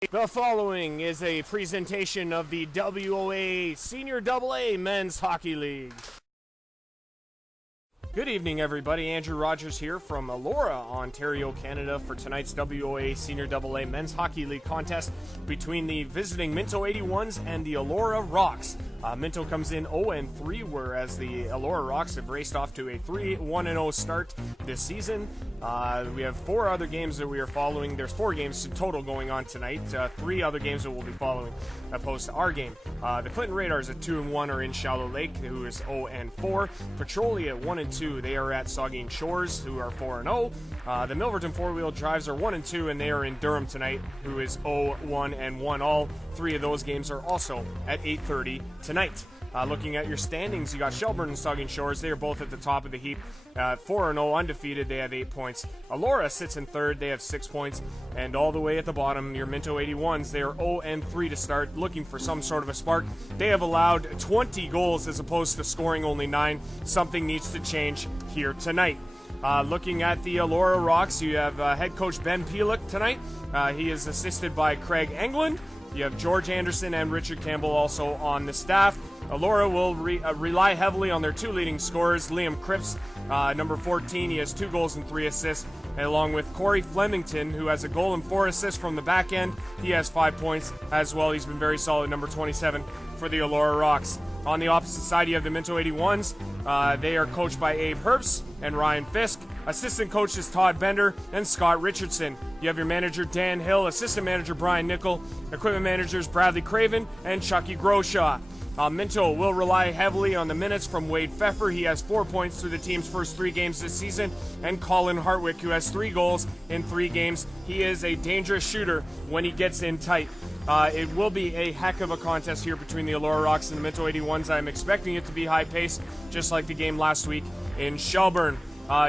The following is a presentation of the WOA Senior AA Men's Hockey League. Good evening, everybody. Andrew Rogers here from Elora, Ontario, Canada for tonight's WOA Senior AA Men's Hockey League contest between the visiting Minto 81s and the Elora Rocks. Minto comes in 0-3, whereas the Elora Rocks have raced off to a 3-1-0 start this season. We have four other games that we are following. There's four games in total going on tonight. Three other games that we'll be following opposed to our game. The Clinton Radars at 2-1 are in Shallow Lake, who is 0-4. Petrolia at 1-2. They are at Saugeen Shores, who are 4-0. The Milverton four-wheel drives are 1-2, and they are in Durham tonight, who is 0-1-1. All three of those games are also at 8:30 tonight. Looking at your standings, you got Shelburne and Saugeen Shores. They are both at the top of the heap. 4-0 undefeated. They have 8 points. Elora sits in third. They have 6 points. And all the way at the bottom, your Minto 81s. They are 0-3 to start, looking for some sort of a spark. They have allowed 20 goals as opposed to scoring only 9. Something needs to change here tonight. Looking at the Elora Rocks, you have head coach Ben Pieluk tonight. He is assisted by Craig England. You have George Anderson and Richard Campbell also on the staff. Elora will rely heavily on their two leading scorers, Liam Cripps, number 14. He has 2 goals and 3 assists, and along with Corey Flemington, who has a goal and 4 assists from the back end. He has 5 points as well. He's been very solid, number 27 for the Elora Rocks. On the opposite side, you have the Minto 81s. They are coached by Abe Herbst and Ryan Fisk. Assistant coaches Todd Bender and Scott Richardson. You have your manager Dan Hill, assistant manager Brian Nickel, equipment managers Bradley Craven and Chucky Groshaw. Minto will rely heavily on the minutes from Wade Pfeffer. He has 4 points through the team's first 3 games this season. And Colin Hartwick, who has 3 goals in 3 games. He is a dangerous shooter when he gets in tight. It will be a heck of a contest here between the Elora Rocks and the Minto 81s. I'm expecting it to be high pace, just like the game last week in Shelburne.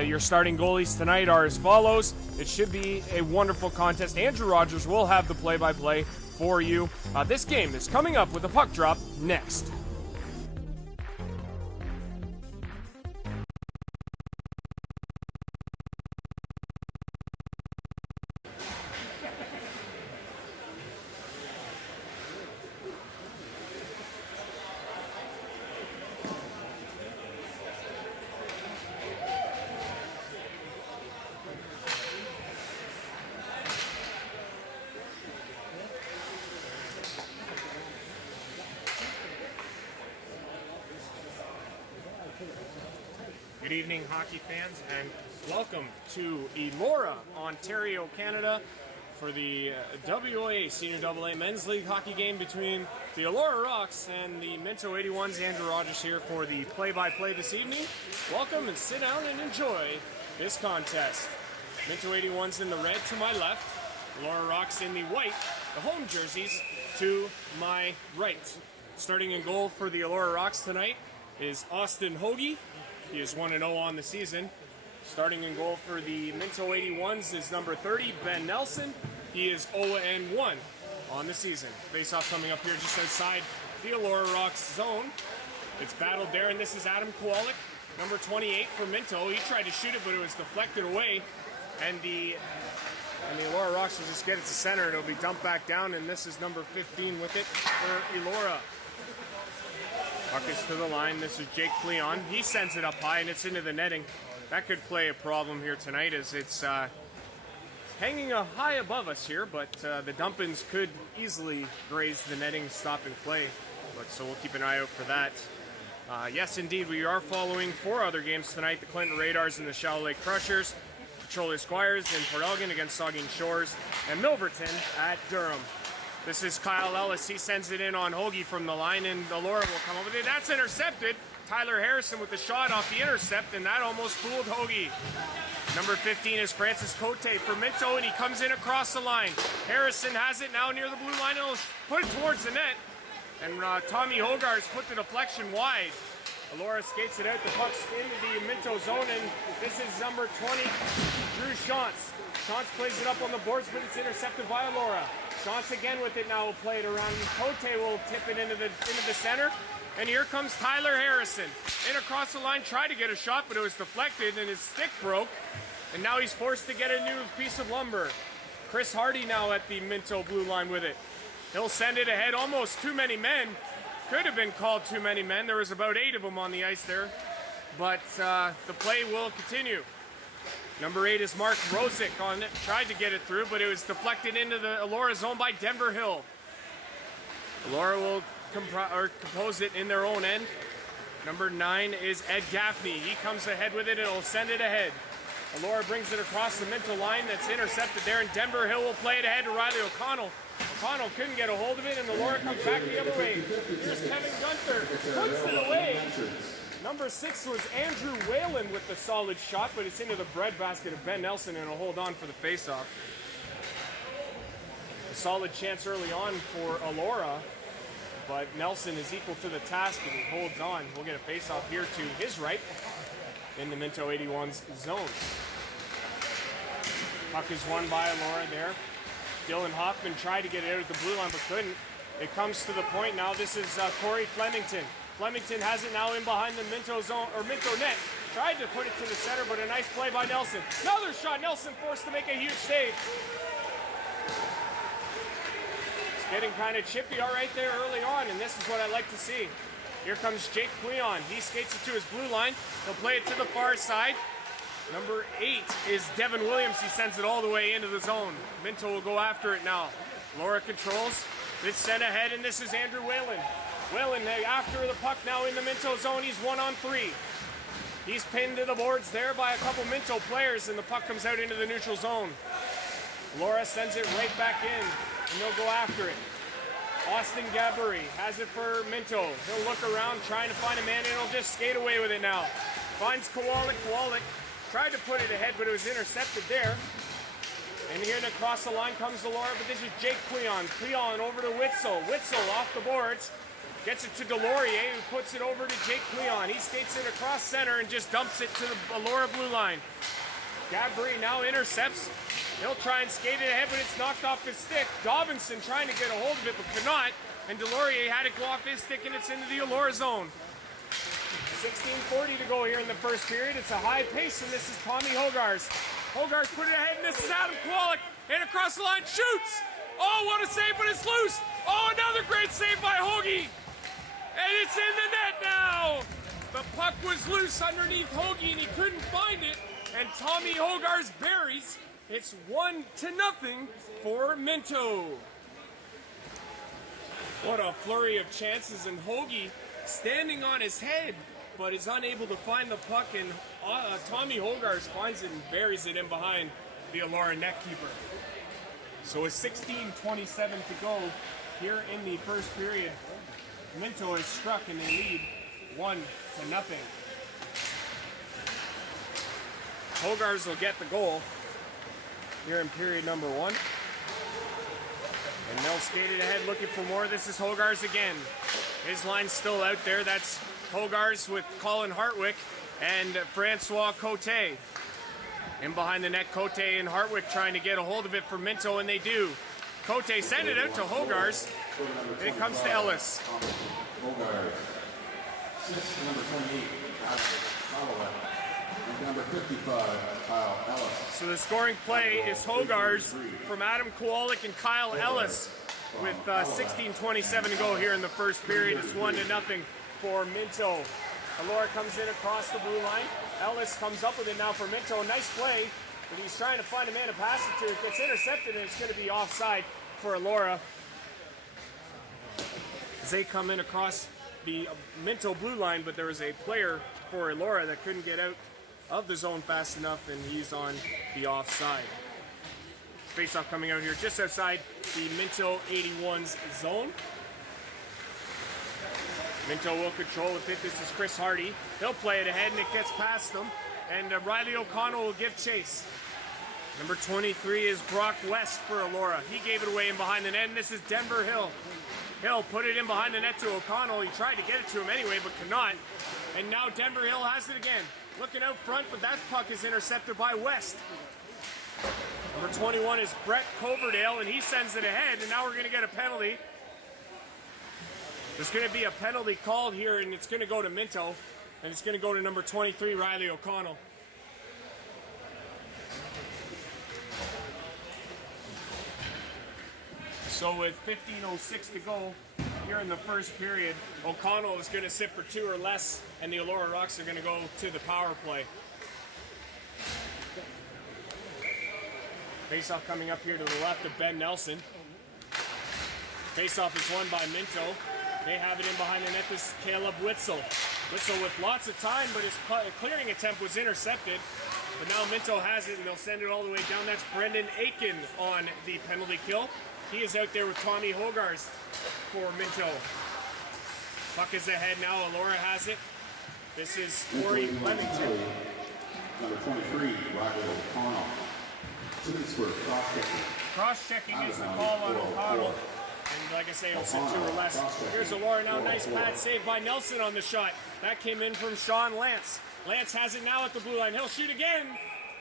Your starting goalies tonight are as follows. It should be a wonderful contest. Andrew Rogers will have the play-by-play for you. This game is coming up with a puck drop next. Good evening, hockey fans, and welcome to Elora, Ontario, Canada, for the WOA Senior AA Men's League hockey game between the Elora Rocks and the Minto 81s. Andrew Rogers here for the play-by-play this evening. Welcome and sit down and enjoy this contest. Minto 81s in the red to my left, Elora Rocks in the white, the home jerseys to my right. Starting in goal for the Elora Rocks tonight is Austin Hoagie. He is 1-0 on the season. Starting in goal for the Minto 81s is number 30, Ben Nelson. He is 0-1 on the season. Face-off coming up here just outside the Elora Rocks zone. It's battled there, and this is Adam Kowalik, number 28 for Minto. He tried to shoot it, but it was deflected away. And the Elora Rocks will just get it to center, and it'll be dumped back down, and this is number 15 with it for Elora. Puck is to the line. This is Jake Cleon. He sends it up high, and it's into the netting. That could play a problem here tonight as it's hanging high above us here, but the dump-ins could easily graze the netting, stop and play. So we'll keep an eye out for that. Yes, indeed, we are following 4 other games tonight. The Clinton Radars and the Shallow Lake Crushers, Petrolia Squires in Port Elgin against Saugeen Shores, and Milverton at Durham. This is Kyle Ellis. He sends it in on Hoagie from the line, and Elora will come over there. That's intercepted. Tyler Harrison with the shot off the intercept, and that almost fooled Hoagie. Number 15 is Francis Cote for Minto, and he comes in across the line. Harrison has it now near the blue line, and he'll put it towards the net. And Tommy Hogarth's put the deflection wide. Elora skates it out. The puck's into the Minto zone, and this is number 20, Drew Shantz. Shantz plays it up on the boards, but it's intercepted by Elora. Shantz again with it now will play it around. Cote will tip it into the center. And here comes Tyler Harrison. In across the line, tried to get a shot, but it was deflected and his stick broke. And now he's forced to get a new piece of lumber. Chris Hardy now at the Minto blue line with it. He'll send it ahead, almost too many men. Could have been called too many men. There was about 8 of them on the ice there. But the play will continue. Number 8 is Mark Rosick on it. Tried to get it through, but it was deflected into the Elora zone by Denver Hill. Elora will compose it in their own end. Number 9 is Ed Gaffney. He comes ahead with it and will send it ahead. Elora brings it across the Minto line. That's intercepted there, and Denver Hill will play it ahead to Riley O'Connell. O'Connell couldn't get a hold of it, and Elora comes back the other way. Here's Kevin Gunther, puts it away. Number 6 was Andrew Whalen with the solid shot, but it's into the breadbasket of Ben Nelson, and will hold on for the faceoff. A solid chance early on for Elora, but Nelson is equal to the task, and he holds on. We'll get a faceoff here to his right in the Minto 81's zone. Puck is won by Elora there. Dylan Hoffman tried to get it out at the blue line, but couldn't. It comes to the point now. This is Corey Flemington. Flemington has it now in behind the Minto zone, or Minto net. Tried to put it to the center, but a nice play by Nelson. Another shot. Nelson forced to make a huge save. It's getting kind of chippy all right there early on, and this is what I like to see. Here comes Jake Cleon. He skates it to his blue line. He'll play it to the far side. Number 8 is Devin Williams. He sends it all the way into the zone. Minto will go after it now. Elora controls. It's sent ahead, and this is Andrew Whalen. Whalen after the puck now in the Minto zone. He's 1-on-3. He's pinned to the boards there by a couple Minto players, and the puck comes out into the neutral zone. Elora sends it right back in, and they'll go after it. Austin Gabbery has it for Minto. He'll look around trying to find a man, and he'll just skate away with it now. Finds Kowalik. Kowalik tried to put it ahead, but it was intercepted there. And here across the line comes Elora, but this is Jake Cleon. Cleon over to Witzel. Witzel off the boards. Gets it to Delorier, who puts it over to Jake Cleon. He skates it across center and just dumps it to the Elora blue line. Gabri now intercepts. He'll try and skate it ahead, but it's knocked off his stick. Dobinson trying to get a hold of it, but could not. And Delorier had it go off his stick, and it's into the Elora zone. 16:40 to go here in the first period. It's a high pace, and this is Tommy Hogarth. Hogarth put it ahead, and this is Adam Kowalik. And across the line, shoots! Oh, what a save, but it's loose! Oh, another great save by Hoagie! And it's in the net now! The puck was loose underneath Hoagie, and he couldn't find it. And Tommy Hogarth buries. It's 1-0 for Minto. What a flurry of chances, and Hoagie standing on his head, but is unable to find the puck, and Tommy Hogarth finds it and buries it in behind the Elora net keeper. So with 16:27 to go here in the first period, Minto is struck and they lead 1-0. Hogarth will get the goal here in period number 1. And they'll skate it ahead looking for more. This is Hogarth again. His line's still out there. That's Hogarth with Colin Hartwick and Francois Cote. In behind the net, Cote and Hartwick trying to get a hold of it for Minto, and they do. Cote send it out to Hogarth, and it comes to Ellis. Number 28, number 55, Kyle Ellis. So the scoring play is Hogarth from Adam Kowalik and Kyle Ellis with 16:27 to go here in the first period. It's 1-0 for Minto. Elora comes in across the blue line. Ellis comes up with it now for Minto. Nice play, but he's trying to find a man to pass it to. It gets intercepted, and it's going to be offside for Elora. As they come in across the Minto blue line, but there was a player for Elora that couldn't get out of the zone fast enough, and he's on the offside. Face-off coming out here just outside the Minto 81's zone. Minto will control with it. This is Chris Hardy. He'll play it ahead, and it gets past them. And Riley O'Connell will give chase. Number 23 is Brock West for Elora. He gave it away in behind the net, and this is Denver Hill. Hill put it in behind the net to O'Connell. He tried to get it to him anyway, but could not. And now Denver Hill has it again. Looking out front, but that puck is intercepted by West. Number 21 is Brett Coverdale, and he sends it ahead, and now we're going to get a penalty. There's going to be a penalty called here, and it's going to go to Minto, and it's going to go to number 23, Riley O'Connell. So with 15:06 to go here in the first period, O'Connell is going to sit for 2 or less, and the Elora Rocks are going to go to the power play. Face-off coming up here to the left of Ben Nelson. Face-off is won by Minto. They have it in behind the net. This is Caleb Witzel. Witzel with lots of time, but his clearing attempt was intercepted. But now Minto has it, and they'll send it all the way down. That's Brendan Aiken on the penalty kill. He is out there with Tommy Hogarth for Minto. Puck is ahead now. Elora has it. This is Corey Flemington. Number 23, Roger O'Connell. Cross-checking is the call on O'Connell. And like I say, it'll sit 2 or less. Here's Elora now. Nice pad save by Nelson on the shot. That came in from Sean Lance. Lance has it now at the blue line. He'll shoot again.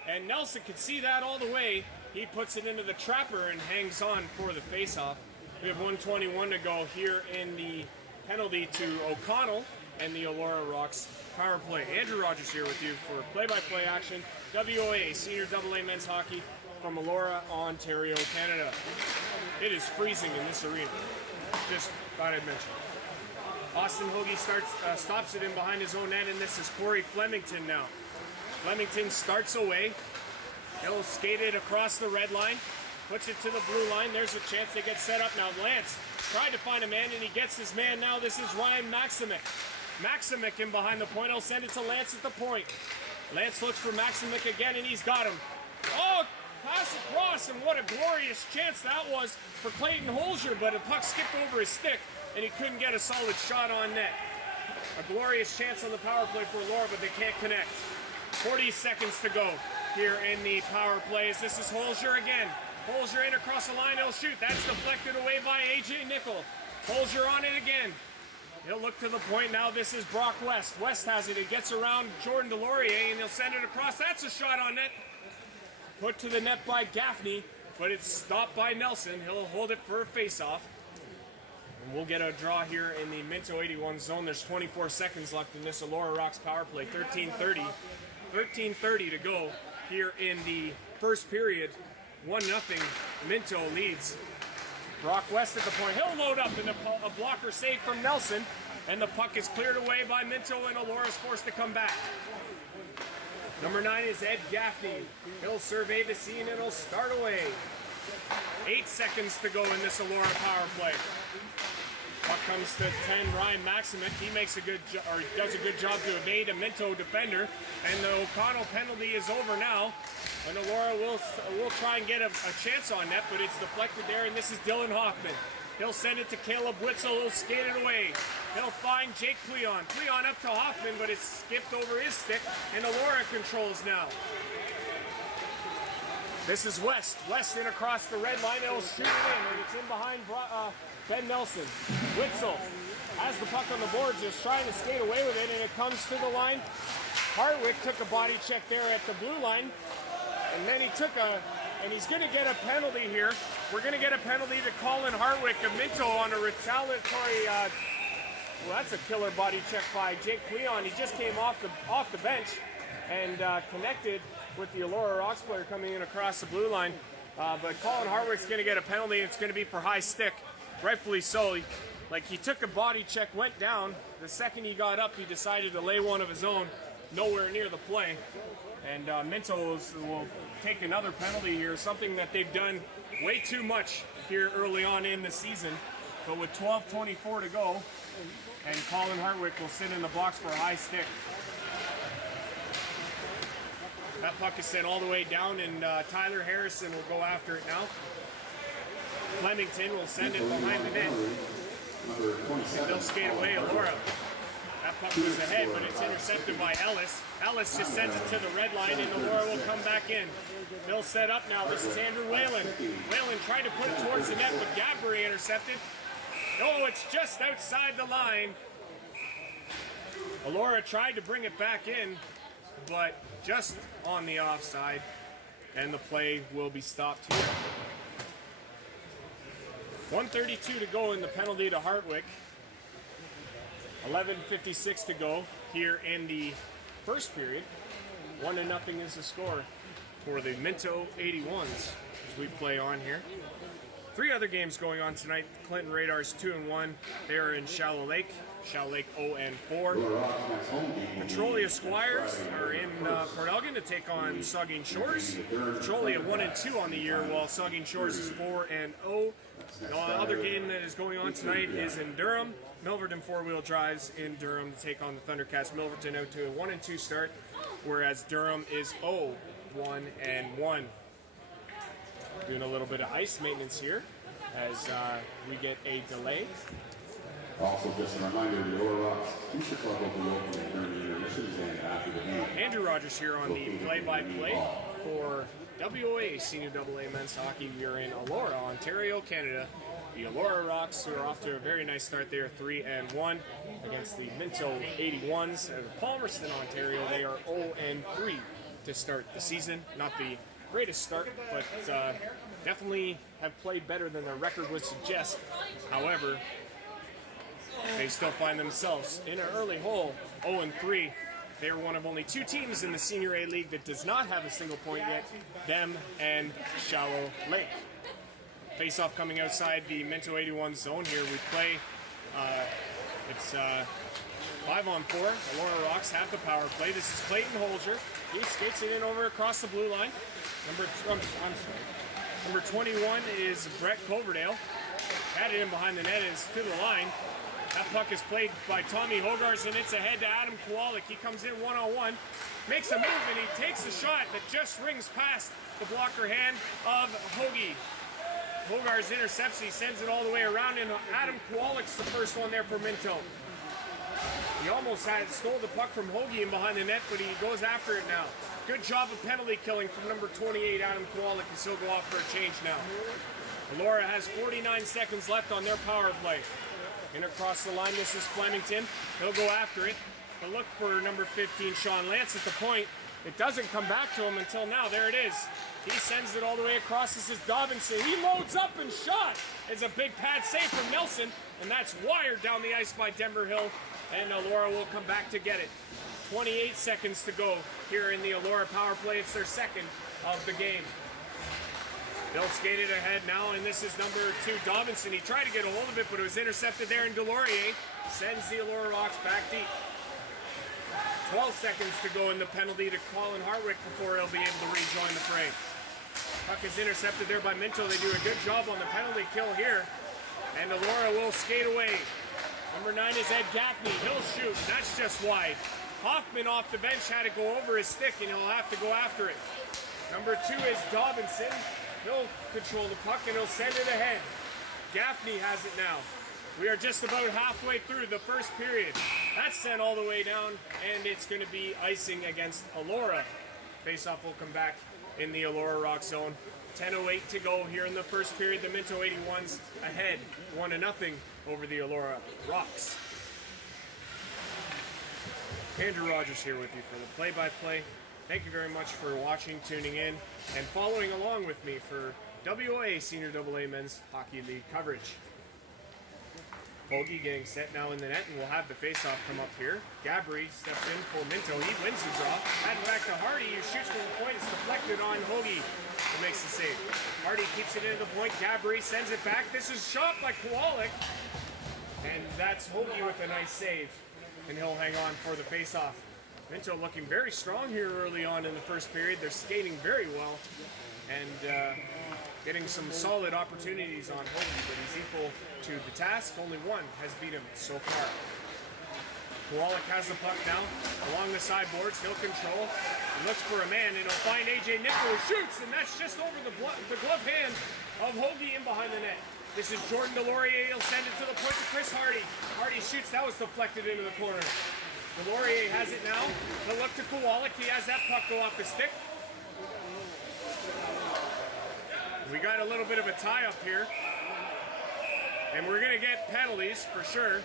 And Nelson can see that all the way. He puts it into the trapper and hangs on for the face-off. We have 1:21 to go here in the penalty to O'Connell and the Elora Rocks power play. Andrew Rogers here with you for play-by-play action. WOA Senior AA Men's Hockey from Elora, Ontario, Canada. It is freezing in this arena. Just thought I'd mention. Austin Hoagie stops it in behind his own net, and this is Corey Flemington now. Flemington starts away. He'll skate it across the red line, puts it to the blue line. There's a chance they get set up now. Lance tried to find a man, and he gets his man now. This is Ryan Maximic. Maximic in behind the point. He'll send it to Lance at the point. Lance looks for Maximic again, and he's got him. Oh, pass across, and what a glorious chance that was for Clayton Holzer, but a puck skipped over his stick, and he couldn't get a solid shot on net. A glorious chance on the power play for Elora, but they can't connect. 40 seconds to go here in the power plays. This is Holzer again. Holzer in across the line. He'll shoot. That's deflected away by AJ Nickel. Holzer on it again. He'll look to the point now. This is Brock West. West has it. It gets around Jordan Delorier, and he'll send it across. That's a shot on net. Put to the net by Gaffney, but it's stopped by Nelson. He'll hold it for a face-off. And we'll get a draw here in the Minto 81 zone. There's 24 seconds left in this Elora Rocks power play. 13:30 to go here in the first period. 1-0. Minto leads. Brock West at the point. He'll load up, and a blocker save from Nelson, and the puck is cleared away by Minto, and Elora's forced to come back. Number 9 is Ed Gaffney. He'll survey the scene, and he'll start away. 8 seconds to go in this Elora power play. Puck comes to 10, Ryan Maximic. He makes does a good job to evade a Minto defender, and the O'Connell penalty is over now. And Elora will try and get a chance on net, but it's deflected there, and this is Dylan Hoffman. He'll send it to Caleb Witzel. He'll skate it away. He'll find Jake Cleon. Cleon up to Hoffman, but it's skipped over his stick, and Elora controls now. This is West. West in across the red line. He'll shoot it in, and it's in behind Ben Nelson. Witzel has the puck on the boards, just trying to skate away with it, and it comes to the line. Hartwick took a body check there at the blue line, and then and he's going to get a penalty here. We're going to get a penalty to Colin Hartwick of Minto on a retaliatory, well, that's a killer body check by Jake Cleon. He just came off the bench and connected with the Elora Rocks player coming in across the blue line. But Colin Hartwick's going to get a penalty. It's going to be for high stick, rightfully so. He took a body check, went down. The second he got up, he decided to lay one of his own nowhere near the play. And Minto will take another penalty here, something that they've done way too much here early on in the season. But with 12:24 to go, and Colin Hartwick will sit in the box for a high stick. That puck is sent all the way down, and Tyler Harrison will go after it now. Flemington will send it behind the net. And they'll skate away Elora. That puck was ahead, but it's intercepted by Ellis. Ellis just sends it to the red line, and Elora will come back in. They'll set up now. This is Andrew Whalen. Whalen tried to put it towards the net, but Gabry intercepted. Oh, it's just outside the line. Elora tried to bring it back in, but just on the offside, and the play will be stopped here. 1:32 to go in the penalty to Hartwick. 11:56 to go here in the first period. 1-0 is the score for the Minto 81s as we play on here. Three other games going on tonight. Clinton Radar's 2-1. They are in Shallow Lake. Shallow Lake 0-4. Petrolia Squires are in Port Elgin to take on Saugeen Shores. Petrolia 1-2 on the year, while Saugeen Shores is 4-0. The other game that is going on tonight is in Durham. Milverton Four-Wheel Drives in Durham to take on the Thundercats. Milverton out to a 1-2 start, whereas Durham is 0-1-1. Doing a little bit of ice maintenance here as we get a delay. Also, just a reminder, the Elora Rocks Future Club will be open during the intermissions and after the game. Andrew Rogers here on the play-by-play for WOA Senior AA Men's Hockey. We are in Elora, Ontario, Canada. The Elora Rocks, who are off to a very nice start there, 3-1 against the Minto 81s out of Palmerston, Ontario. They are 0-3 to start the season. Not the greatest start, but definitely have played better than their record would suggest. However, they still find themselves in an early hole, 0-3. They are one of only two teams in the Senior A League that does not have a single point yet, them and Shallow Lake. Face-off coming outside the Minto 81 zone here. We play, it's 5-on-4. Elora Rocks have the power play. This is Clayton Holger. He skates it in over across the blue line. Number 21 is Brett Coverdale. Had it in behind the net and it's to the line. That puck is played by Tommy Hogarth, and it's ahead to Adam Kowalik. He comes in one-on-one, makes a move, and he takes a shot that just rings past the blocker hand of Hoagie. Hogarth intercepts, he sends it all the way around, and Adam Kowalik's the first one there for Minto. He almost had stole the puck from Hoagie in behind the net, but he goes after it now. Good job of penalty killing from number 28, Adam Kowalik, and he'll go off for a change now. Elora has 49 seconds left on their power play. In across the line, this is Flemington. He'll go after it. But look for number 15, Sean Lance at the point. It doesn't come back to him until now. There it is. He sends it all the way across. This is Dobinson. He loads up and shot. It's a big pad save from Nelson, and that's wired down the ice by Denver Hill. And Elora will come back to get it. 28 seconds to go here in the Elora power play. It's their second of the game. Bill skated ahead now, and this is number 2, Dobinson. He tried to get a hold of it, but it was intercepted there, and Delorier sends the Elora Rocks back deep. 12 seconds to go in the penalty to Colin Hartwick before he'll be able to rejoin the fray. Puck is intercepted there by Minto. They do a good job on the penalty kill here, and Elora will skate away. Number 9 is Ed Gaffney. He'll shoot, and that's just wide. Hoffman off the bench had to go over his stick, and he'll have to go after it. Number 2 is Dobinson. He'll control the puck and he'll send it ahead. Gaffney has it now. We are just about halfway through the first period. That's sent all the way down, and it's going to be icing against Elora. Face-off will come back in the Elora Rock zone. 10:08 to go here in the first period. The Minto 81s ahead, 1-0 over the Elora Rocks. Andrew Rogers here with you for the play-by-play. Thank you very much for watching, tuning in, and following along with me for WOA Senior AA Men's Hockey League coverage. Hoagie getting set now in the net, and we'll have the face-off come up here. Gabri steps in for Minto. He wins the draw. Head back to Hardy, who shoots from the point. It's deflected on Hoagie, who makes the save. Hardy keeps it into the point. Gabri sends it back. This is shot by Kowalik, and that's Hoagie with a nice save, and he'll hang on for the face-off. Minto looking very strong here early on in the first period. They're skating very well and getting some solid opportunities on Hoagie, but he's equal to the task. Only one has beat him so far. Kowalik has the puck now along the sideboards. He'll control. He looks for a man, and he'll find AJ Nichol, who shoots, and that's just over the glove hand of Hoagie in behind the net. This is Jordan Delorier. He'll send it to the point to Chris Hardy. Hardy shoots. That was deflected into the corner. Delorier has it now. He'll look to Kowalik. He has that puck go off the stick. We got a little bit of a tie-up here. And we're going to get penalties for sure.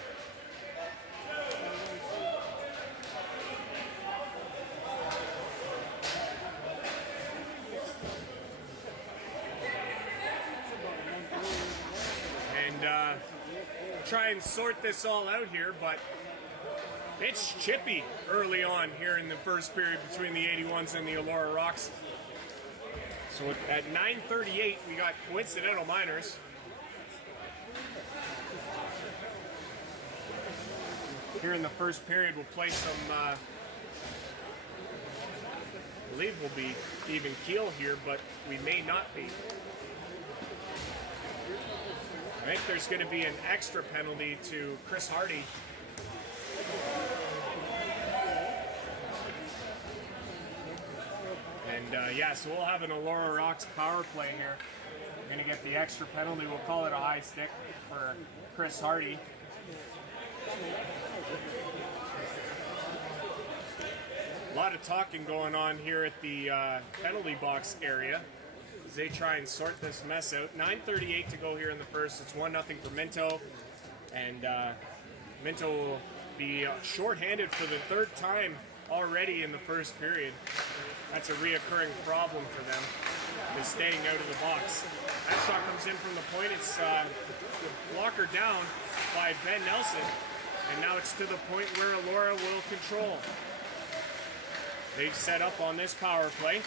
And try and sort this all out here, but it's chippy early on here in the first period between the 81s and the Elora Rocks. So at 9:38, we got coincidental minors. here in the first period. We'll play some, I believe we'll be even keel here, but we may not be. I think there's going to be an extra penalty to Chris Hardy. And yeah, so we'll have an Elora Rocks power play here. We're going to get the extra penalty. We'll call it a high stick for Chris Hardy. A lot of talking going on here at the penalty box area as they try and sort this mess out. 9:38 to go here in the first. It's 1-0 for Minto. And Minto will be shorthanded for the third time already in the first period. That's a reoccurring problem for them, is staying out of the box. That shot comes in from the point. It's blocker down by Ben Nelson. And now it's to the point where Elora will control. They've set up on this power play.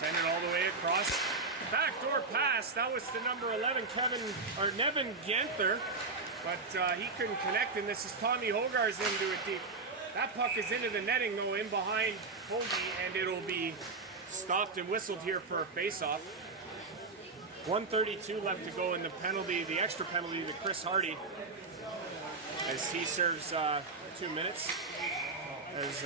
Send it all the way across. Backdoor pass. That was to number 11, Nevin Genther. But he couldn't connect, and this is Tommy Hogarth's into it deep. That puck is into the netting, though, in behind Hoagie, and it'll be stopped and whistled here for a face-off. 1:32 left to go in the penalty, the extra penalty to Chris Hardy, as he serves 2 minutes. As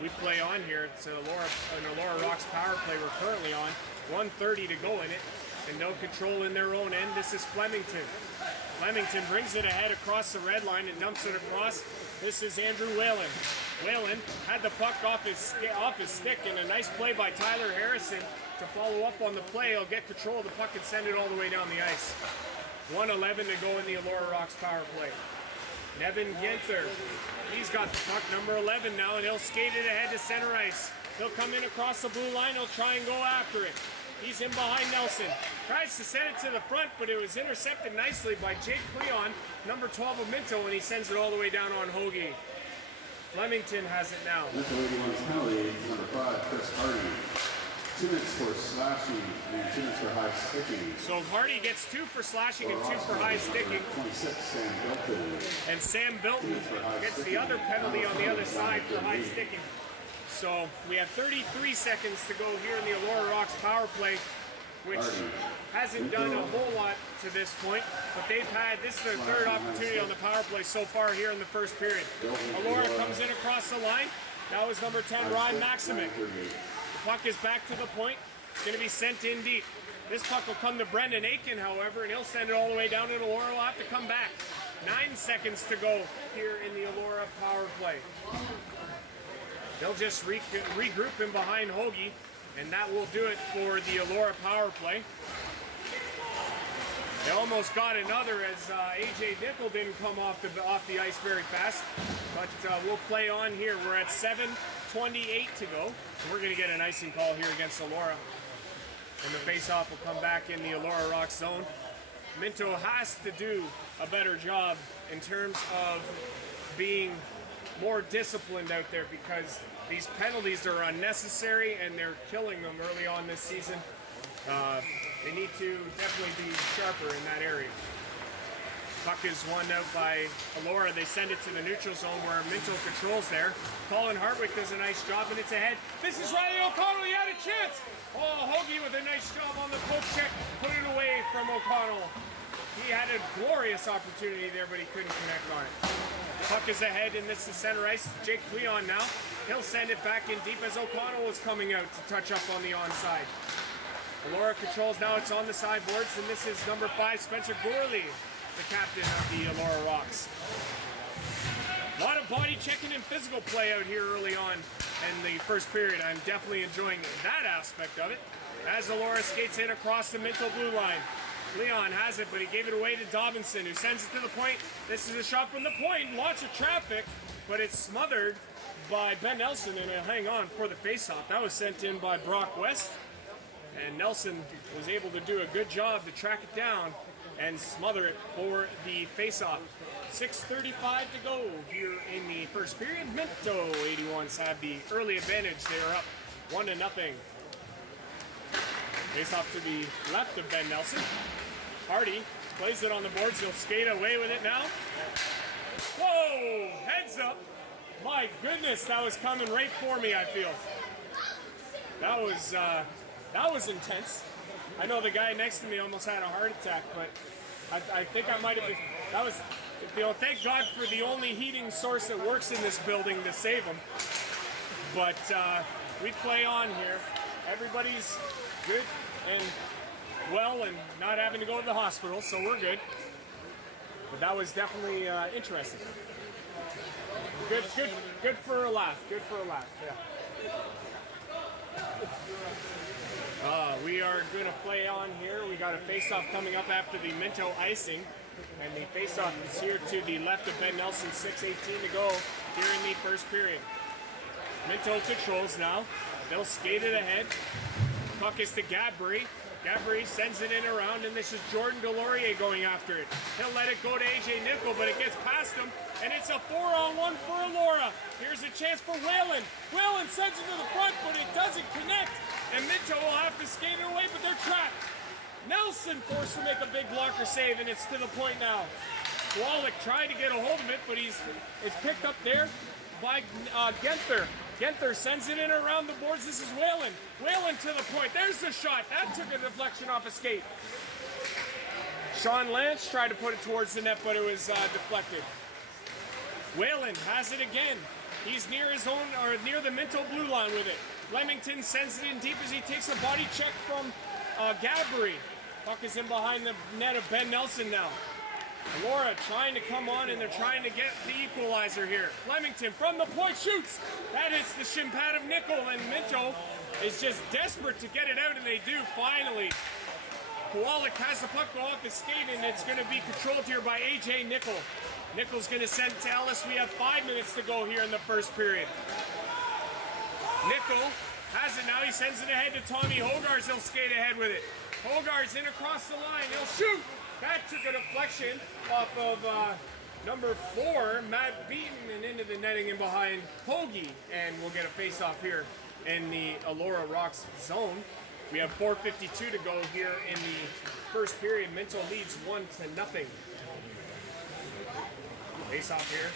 we play on here, it's an Elora Rocks power play we're currently on. 1:30 to go in it, and no control in their own end. This is Flemington. Flemington brings it ahead across the red line and dumps it across. This is Andrew Whalen. Whalen had the puck off his stick, and a nice play by Tyler Harrison to follow up on the play. He'll get control of the puck and send it all the way down the ice. 1:11 to go in the Elora Rocks power play. Nevin Genther, he's got the puck, number 11 now, and he'll skate it ahead to center ice. He'll come in across the blue line. He'll try and go after it. He's in behind Nelson. Tries to send it to the front, but it was intercepted nicely by Jake Cleon, number 12 of Minto, and he sends it all the way down on Hoagie. Flemington has it now. Minto 81's penalty, number 5, Chris Hardy. 2 minutes for slashing and 2 minutes for high sticking. So Hardy gets 2 for slashing and 2 for high sticking. 26, Sam Bilton. And Sam Bilton gets the other penalty on the other side for high sticking. So we have 33 seconds to go here in the Elora Rocks power play, which hasn't done a whole lot to this point, but they've had, this is their third opportunity on the power play so far here in the first period. Elora comes in across the line. That was number 10, Ryan Maximic. The puck is back to the point. It's going to be sent in deep. This puck will come to Brendan Aiken, however, and he'll send it all the way down, and Elora will have to come back. 9 seconds to go here in the Elora power play. They'll just regroup in behind Hoagie, and that will do it for the Elora power play. They almost got another as AJ Nickel didn't come off the ice very fast, but we'll play on here. We're at 7:28 to go. So we're going to get an icing call here against Elora, and the face-off will come back in the Elora Rocks zone. Minto has to do a better job in terms of being more disciplined out there, because these penalties are unnecessary and they're killing them early on this season. They need to definitely be sharper in that area. Puck is won out by Elora. They send it to the neutral zone where Minto controls there. Colin Hartwick does a nice job, and it's ahead. This is Riley O'Connell. He had a chance. Oh, Hoagie with a nice job on the poke check. Put it away from O'Connell. He had a glorious opportunity there, but he couldn't connect on it. Puck is ahead, and this is center ice. Jake Cleon now. He'll send it back in deep as O'Connell was coming out to touch up on the onside. Elora controls now. It's on the sideboards, and this is number 5, Spencer Gourley, the captain of the Elora Rocks. A lot of body checking and physical play out here early on in the first period. I'm definitely enjoying that aspect of it. As Elora skates in across the Minto blue line. Leon has it, but he gave it away to Dobinson, who sends it to the point. This is a shot from the point. Lots of traffic, but it's smothered by Ben Nelson, and it'll hang on for the faceoff. That was sent in by Brock West, and Nelson was able to do a good job to track it down and smother it for the faceoff. 6:35 to go here in the first period. Minto 81s have the early advantage. They are up 1-0. Faceoff to the left of Ben Nelson. Hardy plays it on the boards. He'll skate away with it now. Whoa! Heads up! My goodness, that was coming right for me, I feel. That was intense. I know the guy next to me almost had a heart attack, but I think I might have been. That was, you know, thank God for the only heating source that works in this building to save him. But we play on here. Everybody's good and well and not having to go to the hospital, so we're good. But that was definitely interesting. Good for a laugh. Good for a laugh. Yeah. We are going to play on here. We got a face-off coming up after the Minto icing, and the face-off is here to the left of Ben Nelson. 6:18 to go here in the first period. Minto controls now. They'll skate it ahead. Puck is to Gabri. Gabri sends it in around, and this is Jordan Delorier going after it. He'll let it go to AJ Nickel, but it gets past him, and it's a 4-on-1 for Elora. Here's a chance for Whalen. Whalen sends it to the front, but it doesn't connect, and Minto will have to skate it away, but they're trapped. Nelson forced to make a big blocker save, and it's to the point now. Wallach tried to get a hold of it, but it's picked up there by Genther. Genther sends it in around the boards. This is Whalen. Whalen to the point. There's the shot. That took a deflection off a skate. Sean Lance tried to put it towards the net, but it was deflected. Whalen has it again. He's near his own, or near the Minto blue line with it. Flemington sends it in deep as he takes a body check from Gabri. Puck is in behind the net of Ben Nelson now. Elora trying to come on, and they're trying to get the equalizer here. Flemington from the point shoots. That hits the shin pad of Nickel, and Minto is just desperate to get it out, and they do finally. Kowalik has the puck go off the skate, and it's going to be controlled here by AJ Nickel. Nickel's going to send it to Ellis. We have 5 minutes to go here in the first period. Nickel has it now. He sends it ahead to Tommy Hogarth. He'll skate ahead with it. Hogarth's in across the line. He'll shoot. That took a deflection off of number 4, Matt Beaton, and into the netting in behind Hoagie. And we'll get a face-off here in the Elora Rocks zone. We have 4:52 to go here in the first period. Minto leads 1-0. Face-off here.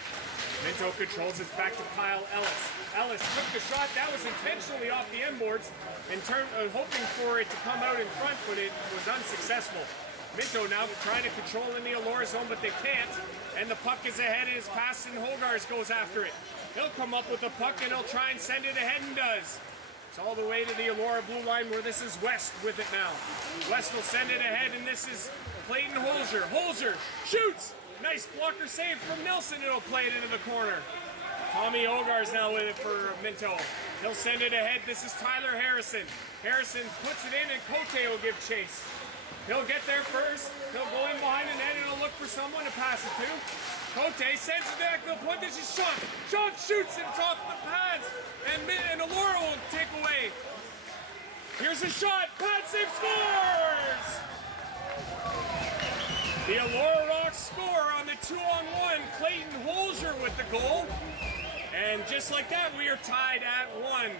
Minto controls it back to Kyle Ellis. Ellis took the shot. That was intentionally off the end boards, hoping for it to come out in front, but it was unsuccessful. Minto now trying to control in the Elora zone, but they can't. And the puck is ahead, and his pass, and Hogarth goes after it. He'll come up with the puck, and he'll try and send it ahead, and does. It's all the way to the Elora blue line, where this is West with it now. West will send it ahead, and this is Clayton Holzer. Holzer shoots! Nice blocker save from Nelson. It'll play it into the corner. Tommy Hogarth's now with it for Minto. He'll send it ahead. This is Tyler Harrison. Harrison puts it in, and Cote will give chase. He'll get there first. He'll go in behind the net, and he'll look for someone to pass it to. Cote sends it back to the point. This is Sean. Sean shoots, and it's off the pads, and Elora will take away. Here's a shot. Pad save, scores! The Elora Rocks score on the 2-on-1. Clayton Holzer with the goal. And just like that, we are tied at 1.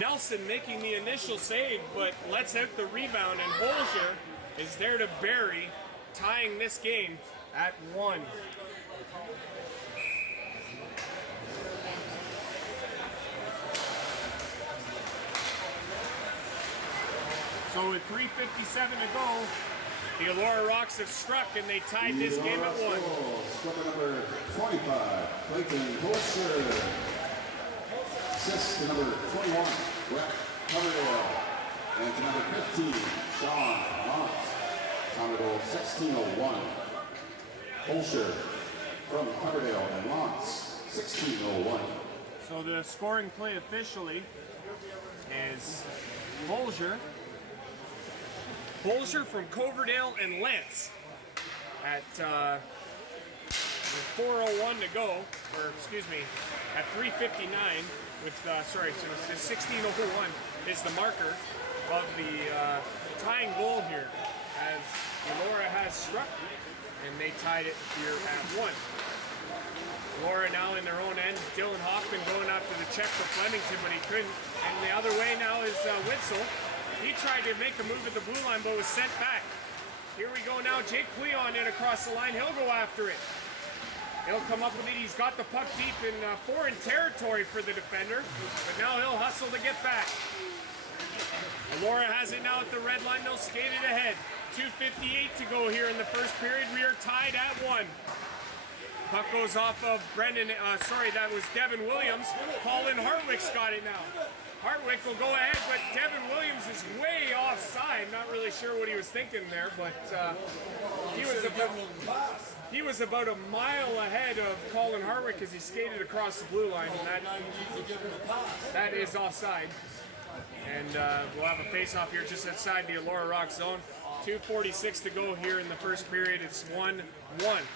Nelson making the initial save, but lets out the rebound, and Holzer is there to bury, tying this game at 1. So with 3:57 to go, the Elora Rocks have struck, and they tied this game at 1. Scorer number 25, Clayton Holzer. Assist to number 21, Brett Coverdale. And to number 15, Sean Lance. Commodore 1601. Holzer from Coverdale and Lance, 1601. So the scoring play officially is Holzer from Coverdale and Lance at 4:01 to go, or excuse me, at 3:59 with, so it's 16:01 is the marker of the tying goal here, as Elora has struck, and they tied it here at 1. Elora now in their own end. Dylan Hoffman going after the check for Flemington, but he couldn't. And the other way now is Witzel. He tried to make a move at the blue line, but was sent back. Here we go now. Jake Cleon in across the line. He'll go after it. He'll come up with it. He's got the puck deep in foreign territory for the defender, but now he'll hustle to get back. Elora has it now at the red line. They'll skate it ahead. 2:58 to go here in the first period. We are tied at 1. Puck goes off of Brendan. That was Devin Williams. Colin Hartwick's got it now. Hartwick will go ahead, but Devin Williams is way offside. Not really sure what he was thinking there, but he was about a mile ahead of Colin Hartwick as he skated across the blue line, and that is offside. And we'll have a face-off here just outside the Elora Rocks zone. 2:46 to go here in the first period. It's 1-1.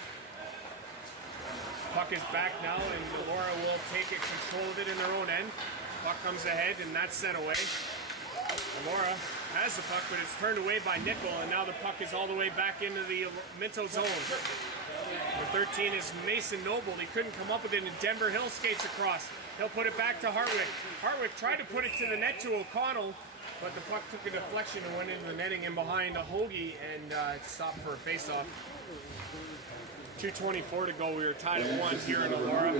Puck is back now, and Elora will take control of it in their own end. Puck comes ahead, and that's sent away. Elora has the puck, but it's turned away by Nickel, and now the puck is all the way back into the Minto zone. Number 13 is Mason Noble. He couldn't come up with it, and Denver Hill skates across. He'll put it back to Hartwick. Hartwick tried to put it to the net to O'Connell, but the puck took a deflection and went into the netting in behind a Hoagie, and it stopped for a face-off. 2:24 to go. We were tied at 1 here in Elora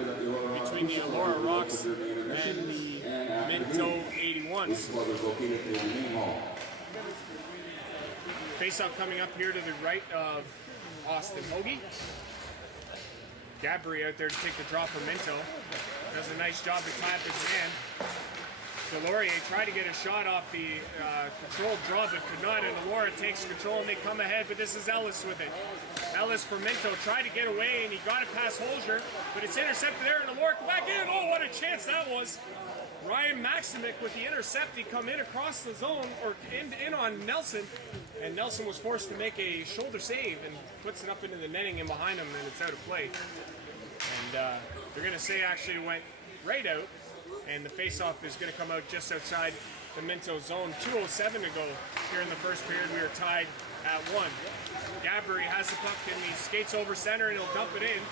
between the Elora Rocks and the Minto 81s. Face-off coming up here to the right of Austin Hoagie. Gabri out there to take the draw for Minto. Does a nice job to tie up his man. Delorier tried to get a shot off the controlled draw, but could not, and Elora takes control, and they come ahead, but this is Ellis with it. Ellis for Minto tried to get away, and he got it past Holzer, but it's intercepted there, and Elora back in. Oh, what a chance that was. Ryan Maximic with the intercept. He come in across the zone, or in on Nelson, and Nelson was forced to make a shoulder save and puts it up into the netting and behind him, and it's out of play. And they're going to say actually went right out, and the face-off is going to come out just outside the Minto zone. 2:07 to go here in the first period. We are tied at 1. Gabri has the puck, and he skates over center, and he'll dump it in.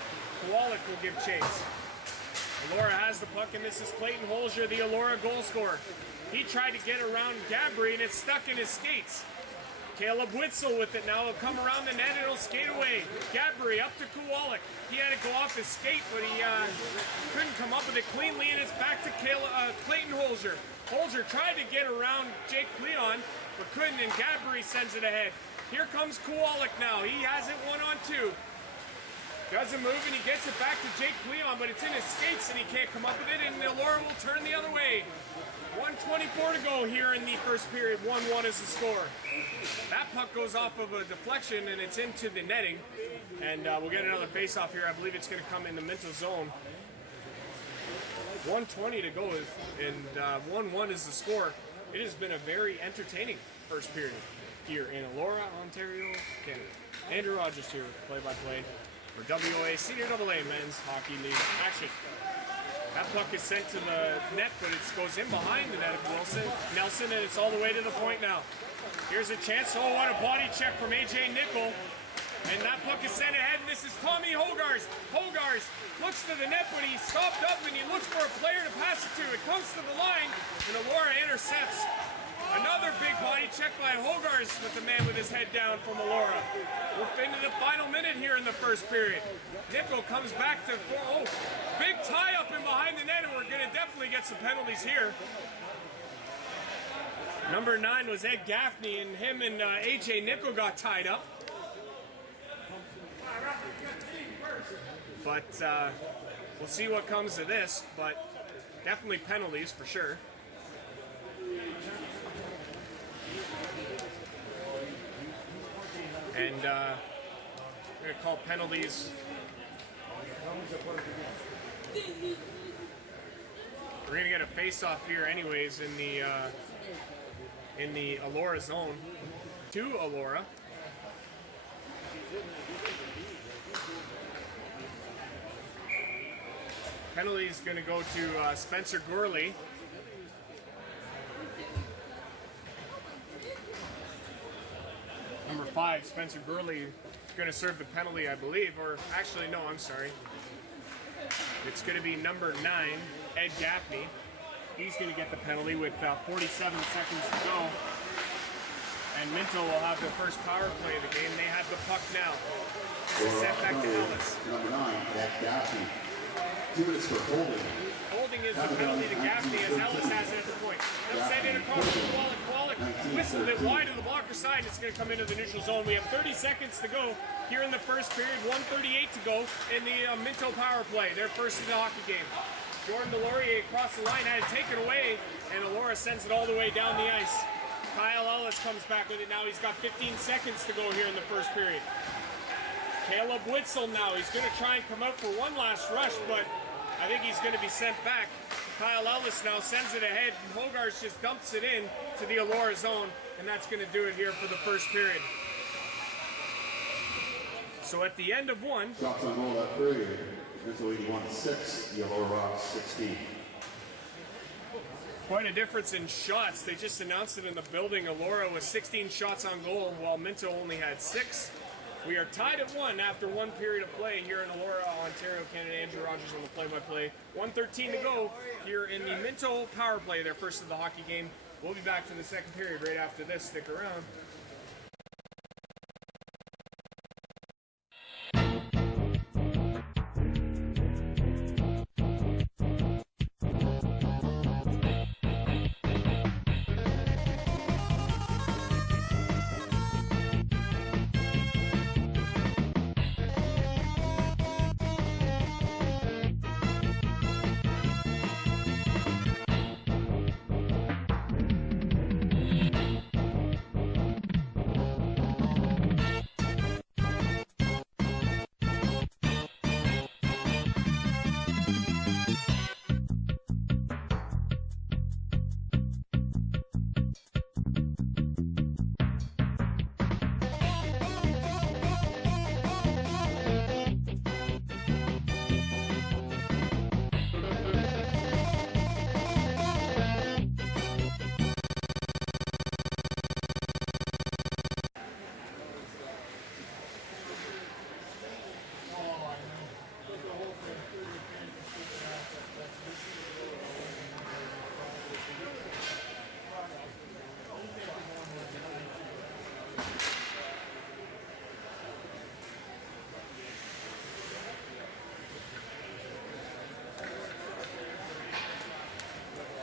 Kowalik will give chase. Elora has the puck, and this is Clayton Holzer, the Elora goal scorer. He tried to get around Gabri, and it's stuck in his skates. Caleb Witzel with it now. He'll come around the net, and he'll skate away. Gabri up to Kowalik. He had to go off his skate, but he couldn't come up with it cleanly, and it's back to Clayton Holzer. Holzer tried to get around Jake Cleon, but couldn't, and Gabri sends it ahead. Here comes Kowalik now. He has it 1-on-2. Doesn't move, and he gets it back to Jake Cleon, but it's in his skates, and he can't come up with it, and Elora will turn the other way. 1:24 to go here in the first period. 1-1 is the score. That puck goes off of a deflection, and it's into the netting, and we'll get another face-off here. I believe it's going to come in the Minto zone. 1:20 to go, and 1-1 is the score. It has been a very entertaining first period here in Elora, Ontario, Canada. Andrew Rogers here, play-by-play for WOA Senior AA Men's Hockey League action. That puck is sent to the net, but it goes in behind the net of Nelson, and it's all the way to the point now. Here's a chance. Oh, what a body check from AJ Nickel. And that puck is sent ahead, and this is Tommy Hogars. Hogars looks to the net, but he stopped up, and he looks for a player to pass it to. It comes to the line, and Elora intercepts. Another big body check by Hogars with the man with his head down from Elora. We're into the final minute here in the first period. Nickel comes back to big tie-up in behind the net, and we're going to definitely get some penalties here. Number 9 was Ed Gaffney, and him and AJ Nickel got tied up. But we'll see what comes of this, but definitely penalties for sure. And we're going to call penalties. We're going to get a face-off here anyways in the Elora zone to Elora. Penalty is going to go to Spencer Gourley. Number 5, Spencer Gourley, is going to serve the penalty, I believe. Or actually, no, I'm sorry. It's going to be number 9, Ed Gaffney. He's going to get the penalty with 47 seconds to go. And Minto will have the first power play of the game. They have the puck now. Set back to Ellis. Number 9, Jack Gaffney. 2 minutes for holding. Holding is the penalty to Gaffney as Ellis has it at the point. They'll send it across the wall and Kwolek whistled it wide of the blocker side. It's going to come into the neutral zone. We have 30 seconds to go here in the first period. 1:38 to go in the Minto power play. Their first in the hockey game. Jordan Delorier across the line had it taken away, and Elora sends it all the way down the ice. Kyle Ellis comes back with it now. He's got 15 seconds to go here in the first period. Caleb Witzel now. He's going to try and come out for one last rush, but I think he's going to be sent back. Kyle Ellis now sends it ahead, and Hogarth just dumps it in to the Elora zone, and that's going to do it here for the first period. So at the end of one... Shots on goal that period. Minto 81-6, the Elora Rocks 16. Quite a difference in shots. They just announced it in the building. Elora was 16 shots on goal, while Minto only had 6. We are tied at 1 after one period of play here in Elora, Ontario, Canada. Andrew Rogers on the play-by-play. 1:13 to go here in the Minto power play, their first of the hockey game. We'll be back to the second period right after this. Stick around.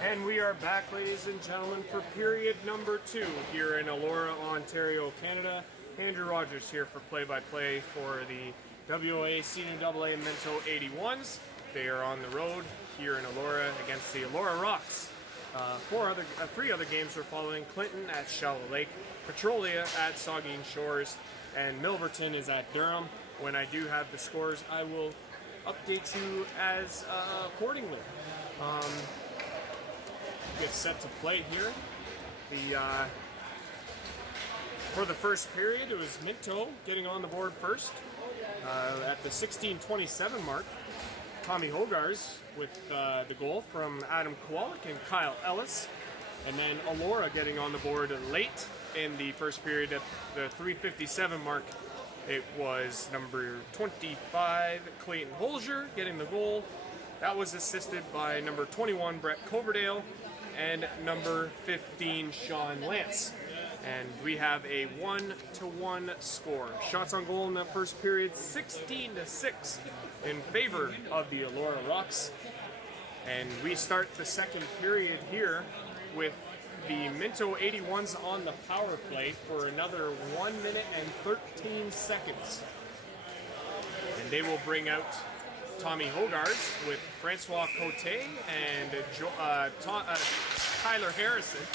And we are back, ladies and gentlemen, for period number 2 here in Elora, Ontario, Canada. Andrew Rogers here for play-by-play for the WOA Senior AA Minto 81s. They are on the road here in Elora against the Elora Rocks. 3 other games are following. Clinton at Shallow Lake, Petrolia at Saugeen Shores, and Milverton is at Durham. When I do have the scores, I will update you as accordingly. Get set to play here. For the first period, it was Minto getting on the board first. At the 16:27 mark, Tommy Hogarth with the goal from Adam Kwolek and Kyle Ellis. And then Elora getting on the board late in the first period at the 3:57 mark. It was number 25, Clayton Holger, getting the goal. That was assisted by number 21, Brett Coverdale, and number 15, Sean Lance. And we have a 1-1 score. Shots on goal in that first period, 16-6 in favor of the Elora Rocks. And we start the second period here with the Minto 81s on the power play for another 1 minute and 13 seconds. And they will bring out Tommy Hogarth with Francois Cote and Tyler Harrison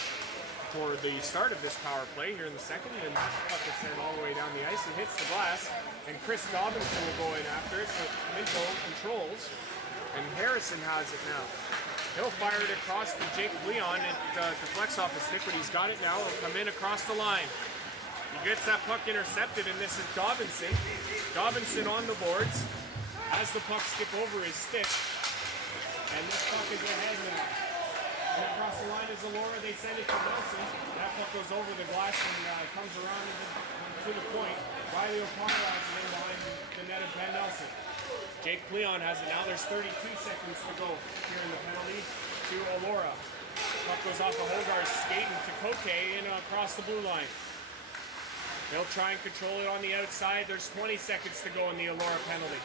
for the start of this power play here in the second. And that puck is sent all the way down the ice and hits the glass. And Chris Dobinson will go in after it, but Minto controls. And Harrison has it now. He'll fire it across to Jake Leon. It deflects off his stick, but he's got it now. He'll come in across the line. He gets that puck intercepted, and this is Dobinson. Dobinson on the boards. As the puck skip over his stick, and this puck is ahead now. And across the line is Elora. They send it to Nelson. That puck goes over the glass and comes around to the point. Riley O'Connor has it in behind the net of Ben Nelson. Jake Leon has it now. There's 32 seconds to go here in the penalty to Elora. Puck goes off of Hogarth, skating to Cote and across the blue line. They'll try and control it on the outside. There's 20 seconds to go in the Elora penalty.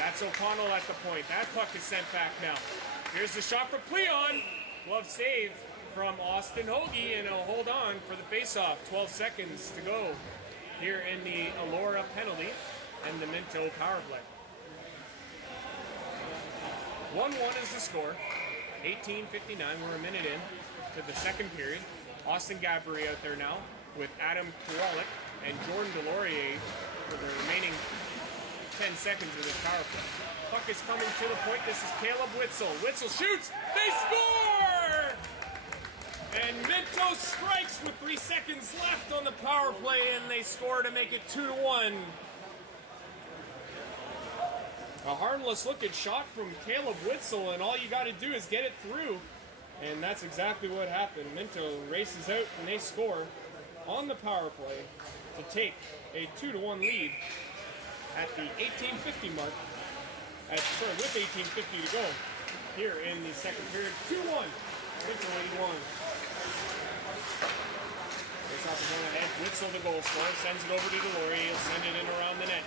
That's O'Connell at the point. That puck is sent back now. Here's the shot for Pleon. Glove save from Austin Hoagie, and he'll hold on for the faceoff. 12 seconds to go here in the Elora penalty and the Minto power play. 1-1 is the score. 18:59. We're a minute in to the second period. Austin Gabry out there now with Adam Kowalik and Jordan Delorier for the remaining 10 seconds of this power play. Puck is coming to the point. This is Caleb Witzel. Witzel shoots. They score! And Minto strikes with 3 seconds left on the power play, and they score to make it 2-1. A harmless looking shot from Caleb Witzel, and all you got to do is get it through. And that's exactly what happened. Minto races out, and they score on the power play to take a 2-1 lead at the 18:50 mark. With 18:50 to go here in the second period. 2-1. Minto 81. Face off is on ahead. Witzel, the goal scorer, sends it over to Delorier. He'll send it in around the net.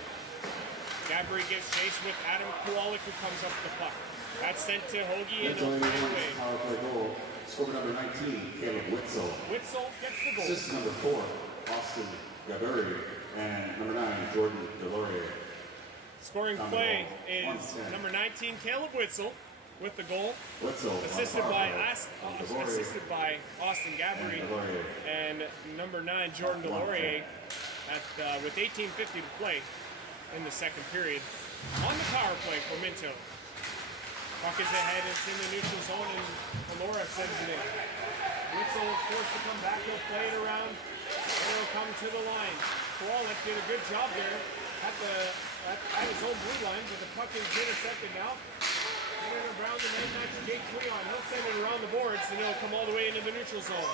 Gabry gives chase with Adam Kowalik, who comes up with the puck. That's sent to Hoagie, and he'll play away. Power play goal. Score number 19, Caleb Witzel. Witzel gets the goal. Assist number 4, Austin Gabry. And number 9, Jordan Delorier. Scoring play is number 19, Caleb Witzel, with the goal. Witzel assisted by Austin Gabry and number 9, Jordan Delorier, with 18:50 to play in the second period. On the power play for Minto. Puck is ahead, it's in the neutral zone, and Elora sends it in. Witzel is forced to come back, he'll play it around, and he'll come to the line. Kowalik did a good job there at his own blue line, but the puck is intercepted now. Get it around the net, that's Jake Pleon. He'll send it around the boards, and it'll come all the way into the neutral zone.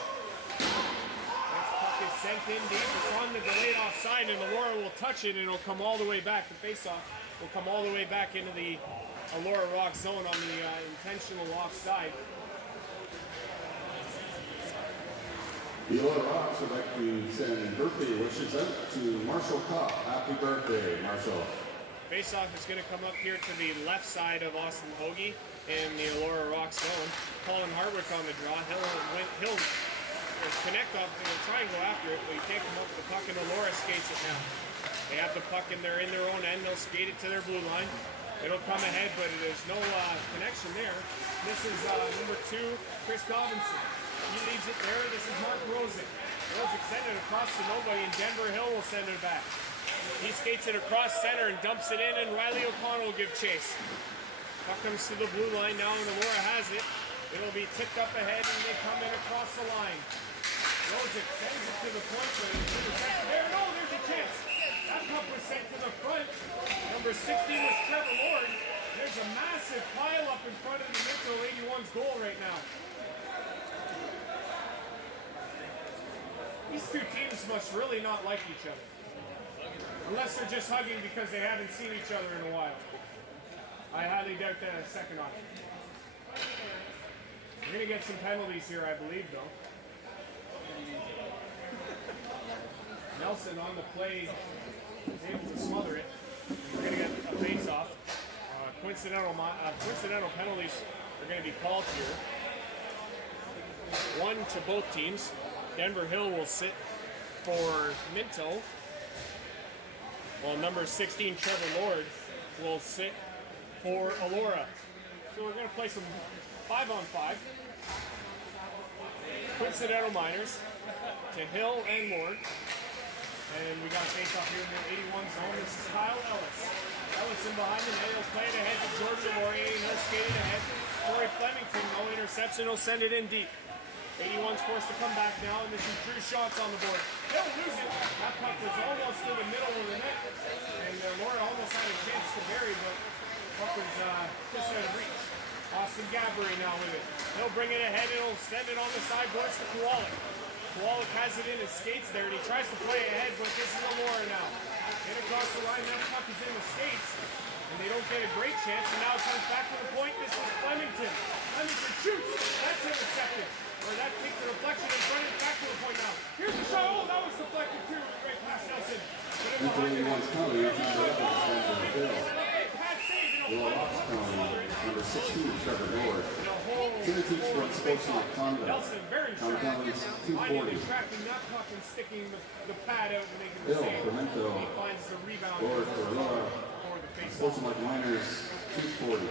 This puck is sent in deep, it's on the delayed offside, and Elora will touch it, and it'll come all the way back. The faceoff will come all the way back into the Elora Rocks zone on the intentional offside. The Elora Rocks would like to send birthday wishes out to Marshall Kopp. Happy birthday, Marshall. Faceoff is going to come up here to the left side of Austin Hoagie in the Elora Rocks zone. Colin Hardwick on the draw. He'll connect off and he'll try and go after it, but he can't come up with the puck, and Elora skates it now. They have the puck and they're in their own end. They'll skate it to their blue line. It'll come ahead, but there's no connection there. This is number 2, Chris Robinson. He leaves it there. This is Mark Rosick. Rosick sent it across to nobody, and Denver Hill will send it back. He skates it across center and dumps it in, and Riley O'Connell will give chase. Puck comes to the blue line now, and Elora has it. It'll be tipped up ahead, and they come in across the line. Rosick sends it to the point, but it's intercepted there. No, there's a chance. That puck was sent to the front. Number 16 was Trevor Lord. There's a massive pile up in front of the Minto 81's goal right now. These two teams must really not like each other. Unless they're just hugging because they haven't seen each other in a while. I highly doubt that a second on it. We're going to get some penalties here, I believe, though. Nelson on the play is able to smother it. We're going to get a face-off. Coincidental penalties are going to be called here. One to both teams. Denver Hill will sit for Minto, while number 16, Trevor Lord, will sit for Elora. So we're going to play some 5-on-5. Coincidental minors to Hill and Lord. And we got a face-off here in the 81 zone. This is Kyle Ellis. Ellison behind the net. He'll play it ahead to Jordan Delorier. He'll skate it ahead. Corey Flemington, no interception. He'll send it in deep. 81's forced to come back now, and this is Drew shots on the board. They'll lose it. That puck was almost in the middle of the net, and Laura almost had a chance to bury, but the puck was just out of reach. Austin Gabry now with it. He'll bring it ahead, and he'll send it on the sideboards to Kowalik. Kowalik has it in his skates there, and he tries to play ahead, but this is Elora now. In across the line, that puck is in the skates, and they don't get a great chance, and now it comes back to the point. This is Flemington. Flemington shoots. That's intercepted. Or that takes the deflection and front it back to the point now. Here's the shot. Oh, that was deflected too. Right past Nelson. Minto 81's penalty, 18 to Bill. Elora Rocks penalty, number 16, Trevor Norwood. Penalties for unsportsmanlike conduct. Nelson, very penalties, 240. Tracking, not fucking sticking the pad out and making the Bill save. for Minto. He finds the rebound. Lord for Elora. Unsportsmanlike minors, 240.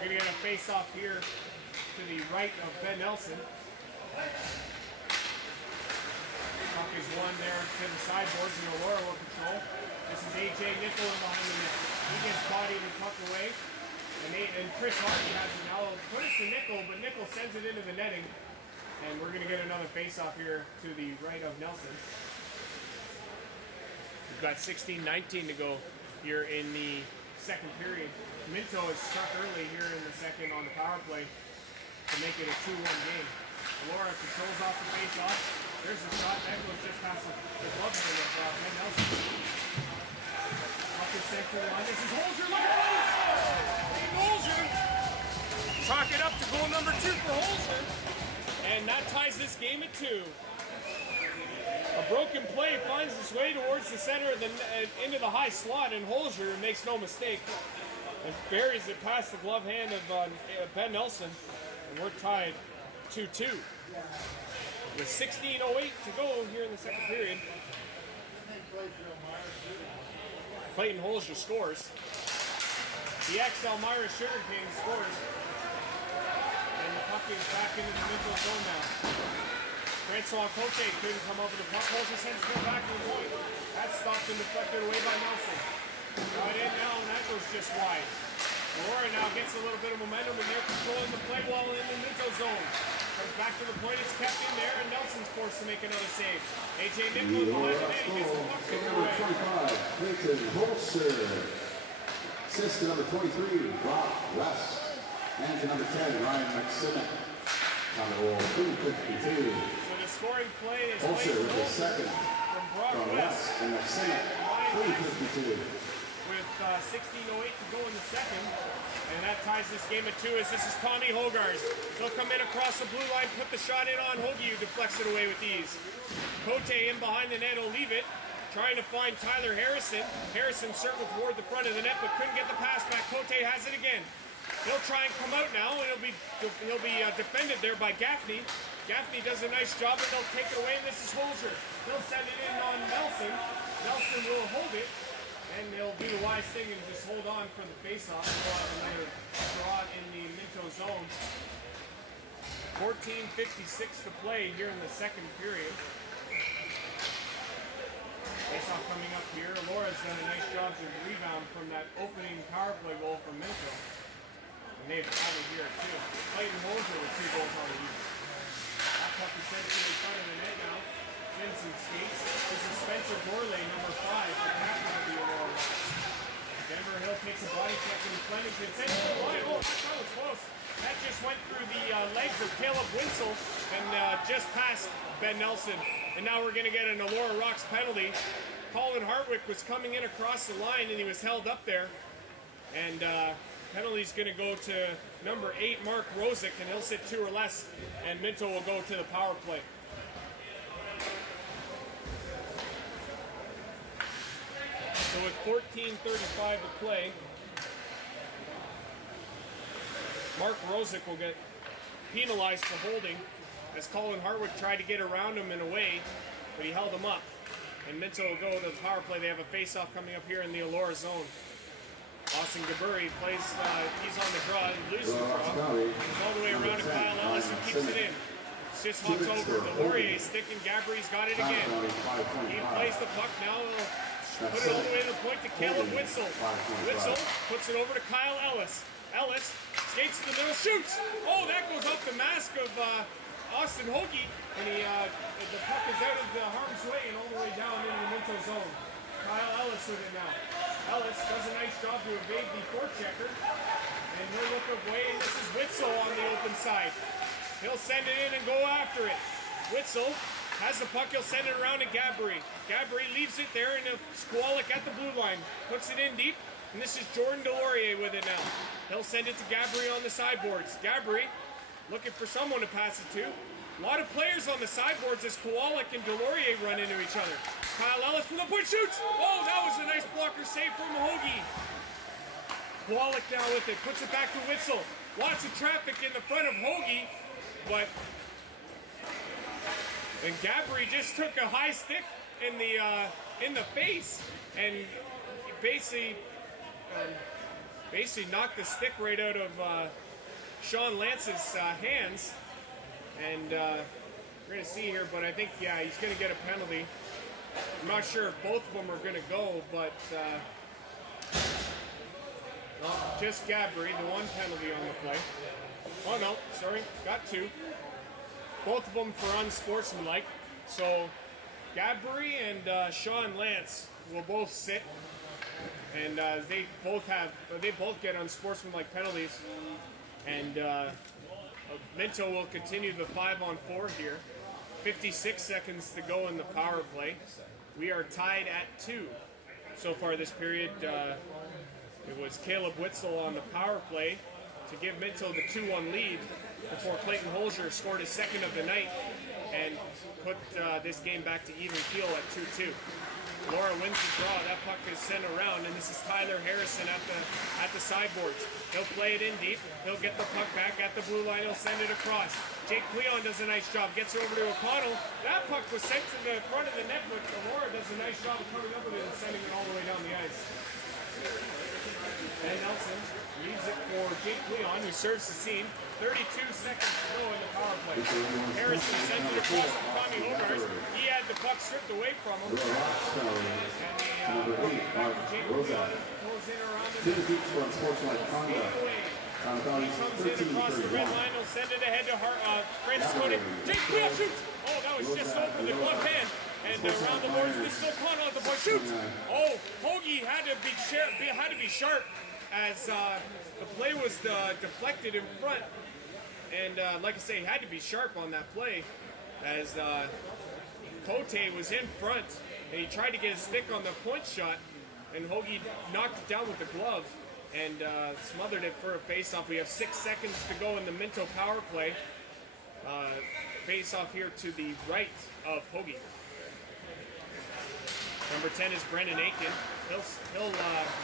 We're going to get a face-off here to the right of Ben Nelson. Puck is one there to the sideboards, and Elora will control. This is AJ Nickel behind the net. He gets bodied and tucked away. And Chris Hardy has it now. Put it to Nickel, but Nickel sends it into the netting. And we're going to get another face-off here to the right of Nelson. We've got 16-19 to go here in the second period. Minto is struck early here in the second on the power play to make it a 2-1 game. Elora controls off the face-off. There's the shot. That goes just past the glove hand of Ben Nelson. Up is sent to the line. This is Holzer. Look at Holzer! Chalk it up to goal number 2 for Holzer. And that ties this game at 2. A broken play finds its way towards the center of the into the high slot, and Holzer makes no mistake and buries it past the glove hand of Ben Nelson. And we're tied 2-2. With 16:08 to go here in the second period. Clayton Holzer scores. The ex-Elmira Sugar King scores. And the puck is back into the Minto zone now. Francois Cote couldn't come over the puck. Holzer sends it back to the point. That's stopped and deflected away by Nelson. Right in now, and that goes just wide. Elora now gets a little bit of momentum, and they're controlling the play while in the Minto zone. Comes back to the point, it's kept in there, and Nelson's forced to make another save. AJ Nickel behind the net, he gets the puck taken away. Number 25, Clayton Holzer. Assist to number 23, Brock West. And to number 10, Ryan McSimmet. Commodore 252. So the scoring play is Holzer with the second from Brock West and McSimmet, 352. With 16:08 to go in the second. And that ties this game at 2 as this is Tommy Hogarth. He'll come in across the blue line, put the shot in on Hoagie, who deflects it away with ease. Cote in behind the net will leave it. Trying to find Tyler Harrison. Harrison circled toward the front of the net, but couldn't get the pass back. Cote has it again. He'll try and come out now, and he'll be defended there by Gaffney. Gaffney does a nice job, and they'll take it away, and this is Holzer. He'll send it in on Nelson. Nelson will hold it. And they'll do the wise thing and just hold on for the face-off. We'll have another draw in the Minto zone. 14:56 to play here in the second period. Face-off coming up here. Elora's done a nice job to rebound from that opening power play goal from Minto. And they've had it here too. Clayton Holzer with 2 goals on the year. That puck is sent to the front of the net now. Some skates. This is Spencer Gorley, number 5, the captain of the Elora Rocks. Denver Hill takes a body check in Flemington. Sends it to the line. Oh, that was close. That just went through the legs of Caleb Winsel and just past Ben Nelson. And now we're going to get an Elora Rocks penalty. Colin Hartwick was coming in across the line and he was held up there. And penalty's going to go to number 8, Mark Rosick, and he'll sit 2 or less. And Minto will go to the power play. So with 14:35 to play, Mark Rosick will get penalized for holding as Colin Hartwick tried to get around him and away, but he held him up. And Minto will go to the power play. They have a face-off coming up here in the Elora zone. Austin Gaburi plays, he's on the draw, he loses the draw. He's all the way around to Kyle Ellis and keeps it in. Just hops over the Laurier stick, and Gabry's got it again. He plays the puck now. Put it all the way to the point to Caleb Witzel. Witzel puts it over to Kyle Ellis. Ellis skates to the middle, shoots! Oh, that goes off the mask of Austin Hoagie, and the puck is out of the harm's way and all the way down into the Minto zone. Kyle Ellis with it now. Ellis does a nice job to evade the forechecker, and he'll look away, and this is Witzel on the open side. He'll send it in and go after it. Witzel has the puck, he'll send it around to Gabry. Gabry leaves it there in a squalic at the blue line. Puts it in deep, and this is Jordan Delorier with it now. He'll send it to Gabry on the sideboards. Gabry looking for someone to pass it to. A lot of players on the sideboards as Kowalik and Delorier run into each other. Kyle Ellis from the point shoots! Oh, that was a nice blocker save from Hoagie. Kowalik now with it, puts it back to Witzel. Lots of traffic in the front of Hoagie, but... And Gabri just took a high stick in the face and basically knocked the stick right out of Sean Lance's hands. And we're going to see here, but I think, yeah, he's going to get a penalty. I'm not sure if both of them are going to go, but just Gabri, the one penalty on the play. Oh, no, sorry, got two. Both of them for unsportsmanlike. So Gabri and Sean Lance will both sit, and they both get unsportsmanlike penalties. And Minto will continue the 5-on-4 here. 56 seconds to go in the power play. We are tied at 2 so far this period. It was Caleb Witzel on the power play to give Minto the 2-1 lead before Clayton Holzer scored his second of the night and put this game back to even keel at 2-2. Laura wins the draw. That puck is sent around, and this is Tyler Harrison at the sideboards. He'll play it in deep. He'll get the puck back at the blue line. He'll send it across. Jake Cleon does a nice job. Gets it over to O'Connell. That puck was sent to the front of the net, but Laura does a nice job of coming up with it and sending it all the way down the ice. And Nelson leaves it for Jake Cleon, who serves the scene. 32 seconds to go in the power play. Harrison sends it across to Tommy Hogarth. He had the puck stripped away from him. And Jake Cleon pulls in around the net. He comes in across the red line. He'll send it ahead to Francis Cody. Jake Cleon shoots! Oh, that was just over the glove hand. And around the boards, this is O'Connell at the point. Shoots! Oh, Hoagie had to be sharp as the play was deflected in front. And like I say, he had to be sharp on that play as Cote was in front and he tried to get his stick on the point shot, and Hoagie knocked it down with the glove and smothered it for a face-off. We have 6 seconds to go in the Minto power play. Face-off here to the right of Hoagie. Number 10 is Brendan Aiken. He'll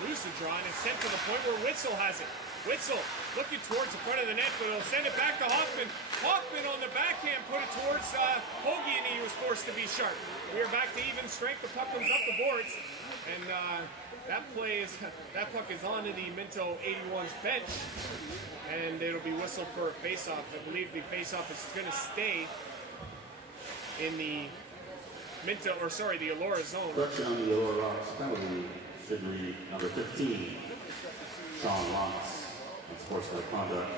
lose the draw, and it's sent to the point where Witzel has it. Witzel looking towards the front of the net, but he'll send it back to Hoffman. Hoffman on the backhand put it towards Hoagie, and he was forced to be sharp. We are back to even strength. The puck comes up the boards, and that puck is onto the Minto 81's bench, and it'll be whistled for a face-off. I believe the face-off is going to stay in the the Elora zone. Correction on the Elora Rocks penalty should read number 15, Sean Lance. Sportsmanlike conduct,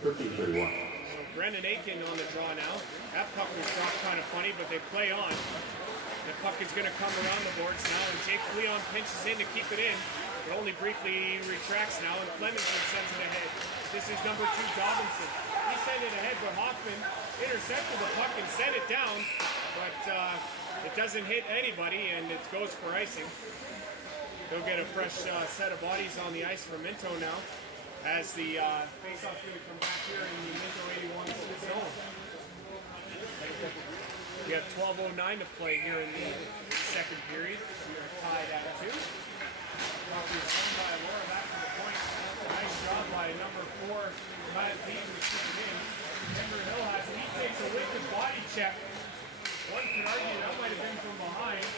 13:31. So Brendan Aiken on the draw now. That puck was dropped kind of funny, but they play on. The puck is going to come around the boards now, and Jake Leon pinches in to keep it in, but only briefly retracts now, and Flemington sends it ahead. This is number 2, Dobinson. He sent it ahead, but Hoffman intercepted the puck and sent it down, but it doesn't hit anybody, and it goes for icing. They'll get a fresh set of bodies on the ice for Minto now, as the face-off is going to come back here in the Minto 81 zone. We have 12:09 to play here in the second period. We are tied at 2. Puck is won by Elora back to the point. Nice job by number 4, Matt Dean, to keep it in. Denver Hill has it. He takes a wicked body check. One could argue that might have been from behind.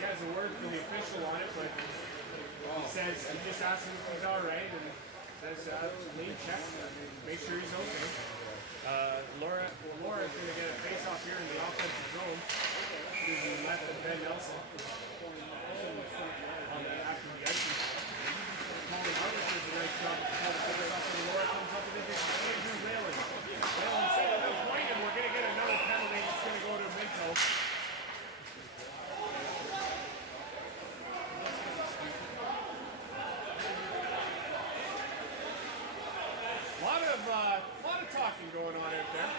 He has a word from the official on it, but he says he just asked him if he's all right, and says lean check, make sure he's okay. Laura is going to get a face-off here in the offensive zone to the left of Ben Nelson on the after the ice. Colin Harvey does a nice job to call the face-off, and Laura comes up with it. Andrew Whalen. Whalen set it up point, and we're going to get another penalty. It's going to go to Minto. A lot of talking going on out there.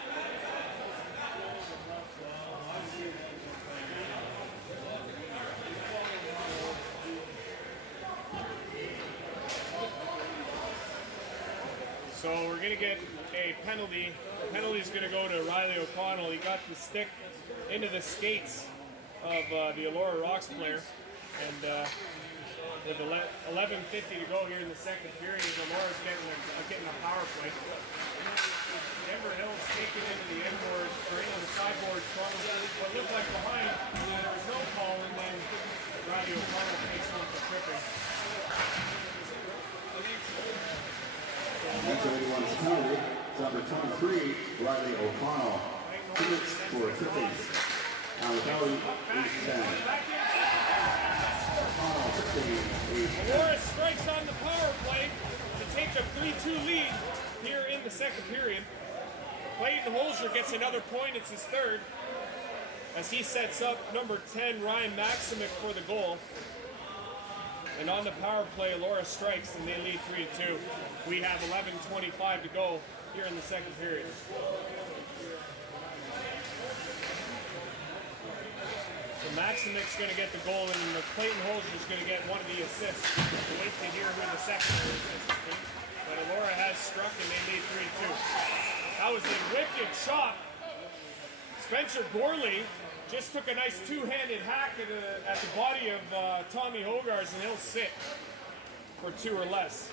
So So we're going to get a penalty. The penalty is going to go to Riley O'Connell. He got the stick into the skates of the Elora Rocks player. And with 11:50 to go here in the second period, Elora's getting a power play. Denver Hill's taking into the end board, or in on the sideboard, what looked like behind. There was no call, and then Riley O'Connell takes one for tripping. Minto 81's penalty. Number 23, Riley O'Connell. 2 minutes for tripping. Now the penalty, 8-10. Elora strikes on the power play to take a 3-2 lead here in the second period. Clayton Holzer gets another point. It's his third. As he sets up number 10, Ryan Maximic, for the goal. And on the power play, Elora strikes and they lead 3-2. We have 11:25 to go here in the second period. So Maximic's going to get the goal, and Clayton Holzer's going to get one of the assists. We'll wait to hear who the secondary assist is. But Elora has struck, and they lead 3-2. That was a wicked shot. Spencer Gorley just took a nice two-handed hack at the body of Tommy Hogarth, and he'll sit for 2 or less.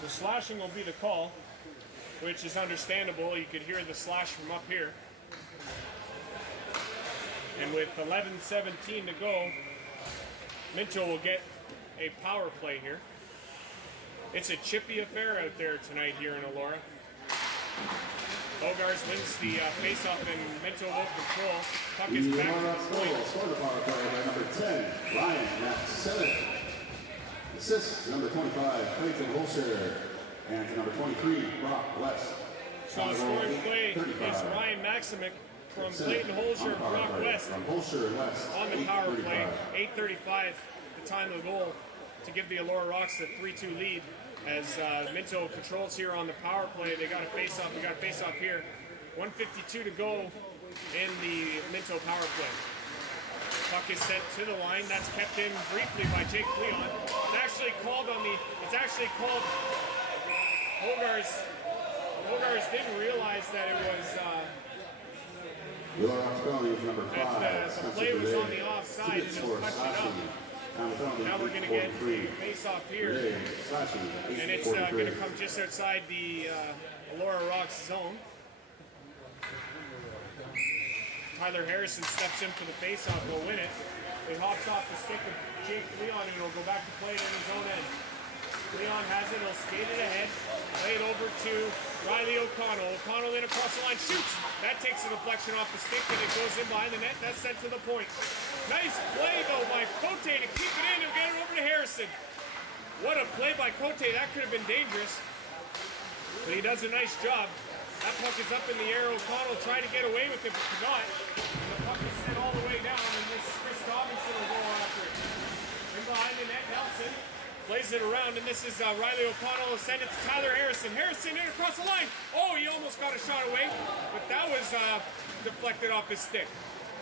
So slashing will be the call, which is understandable. You could hear the slash from up here. And with 11:17 to go, Minto will get a power play here. It's a chippy affair out there tonight here in Elora. Hogarth wins the face-off, and Minto will control. Puck is back to the point. Score the power play by number 10, Ryan Maximic. Assist, number 25, Clayton Holzer. And to number 23, Brock West. So the scoring play is Ryan Maximic from Clayton Holzer and Brock West from Holzer and West on the power play. 8:35, the time of the goal, to give the Elora Rocks the 3-2 lead. As Minto controls here on the power play. They got a face-off. We got a face-off here. 1:52 to go in the Minto power play. Puck is sent to the line. That's kept in briefly by Jake Leon. It's actually called on the. It's actually called. Hogarth didn't realize that it was. The play was on the offside, and he'll touch it up. Now we're going to get a face-off here, and it's going to come just outside the Elora Rocks zone. Tyler Harrison steps in for the face-off, will win it. It hops off the stick of Jake Leon, and he'll go back to play it in his own end. Leon has it, he'll skate it ahead, play it over to Riley O'Connell. O'Connell in across the line, shoots! That takes a deflection off the stick, and it goes in behind the net. That's sent to the point. Nice play, though, by Cote to keep it in and get it over to Harrison. What a play by Cote. That could have been dangerous, but he does a nice job. That puck is up in the air. O'Connell tried to get away with it, but could not. And the puck is sent all the way down, and this Chris Robinson will go after it. In behind the net, Nelson plays it around, and this is Riley O'Connell will send it to Tyler Harrison. Harrison in across the line. Oh, he almost got a shot away, but that was deflected off his stick.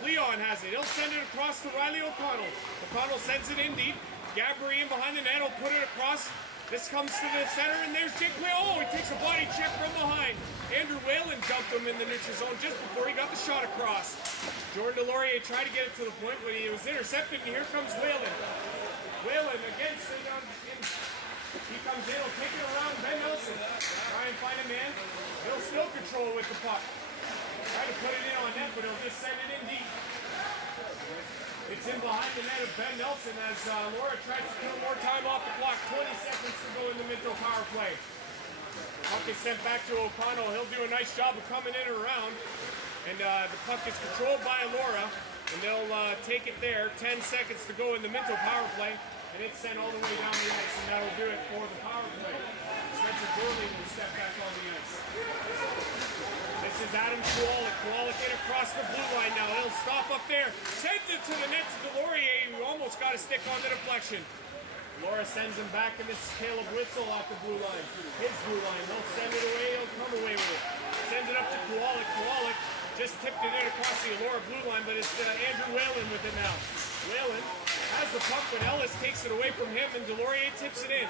Leon has it. He'll send it across to Riley O'Connell. O'Connell sends it in deep. Gabri in behind the net will put it across. This comes to the center, and there's Jake Leon. Oh, he takes a body check from behind. Andrew Whalen dumped him in the neutral zone just before he got the shot across. Jordan Delorier tried to get it to the point, but he was intercepted, and here comes Whalen. Whalen against it. He comes in, he'll take it around Ben Nelson. Try and find a man. He'll still control with the puck. Try to put it in on net, but he'll just send it in deep. It's in behind the net of Ben Nelson as Elora tries to kill more time off the clock. 20 seconds to go in the Minto power play. Puck is sent back to O'Connell. He'll do a nice job of coming in and around. And the puck is controlled by Elora. And they'll take it there. 10 seconds to go in the Minto power play. And it's sent all the way down the ice. And that'll do it for the power play. Spencer Gorley will step back on the ice. This is Adam Kowalik. Kowalik in across the blue line now. He'll stop up there. Sends it to the net to Delorier, who almost got a stick on the deflection. Elora sends him back, and this is Caleb Witzel off the blue line. His blue line. He'll send it away. He'll come away with it. Sends it up to Kowalik. Kowalik just tipped it in across the Elora blue line, but it's Andrew Whalen with it now. Whalen has the puck, but Ellis takes it away from him, and Delorier tips it in.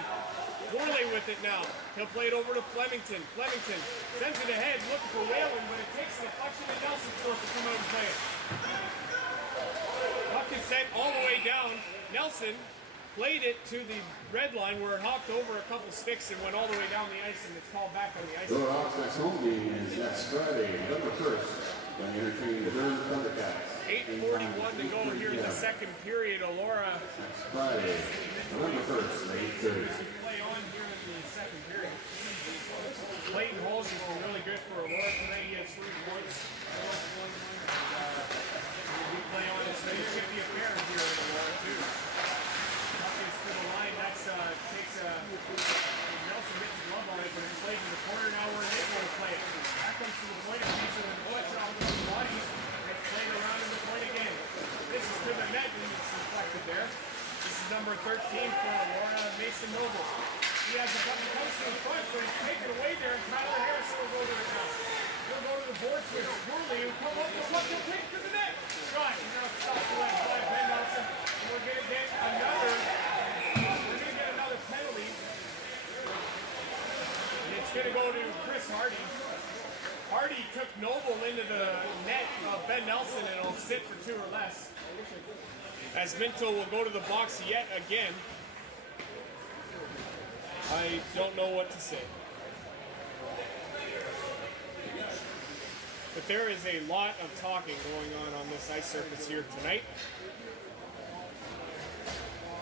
Gourlay with it now. He'll play it over to Flemington. Flemington sends it ahead, looking for Whalen, but it takes a deflection, and Nelson's forced to come out and play it. Puck is sent all the way down. Nelson played it to the red line where it hopped over a couple sticks and went all the way down the ice, and it's called back on the ice. Elora Rocks next home game is next Friday, November 1st, when they entertain the Durham Thundercats. 8:41 to go here in the second period. Elora next Friday, November 1st, at 8:30. Play on here in the second period. Clayton Holmes has been really good for Elora tonight. He has 3 points. We play on it, so you should be a pair here in Elora too. Puck is to the line. That takes Nelson gets a glove on it, but it's played in the corner. Now we're in it. We'll play it. That comes to the point of piece of the point off of the body. It's played around in the point again. This is to the net, and it's deflected there. This is number 13 for Elora, Mason Noble. He has a couple comes to the front, but it's taken away there, and Tyler Harris will go to it now. He'll go to the boards with Gourlay, who come up with one to take to the net. Right, now stop the left by Ben Nelson. And we're going to get another penalty. And it's going to go to Chris Hardy. Hardy took Noble into the net of Ben Nelson, and it'll sit for 2 or less. As Minto will go to the box yet again. I don't know what to say. But there is a lot of talking going on this ice surface here tonight.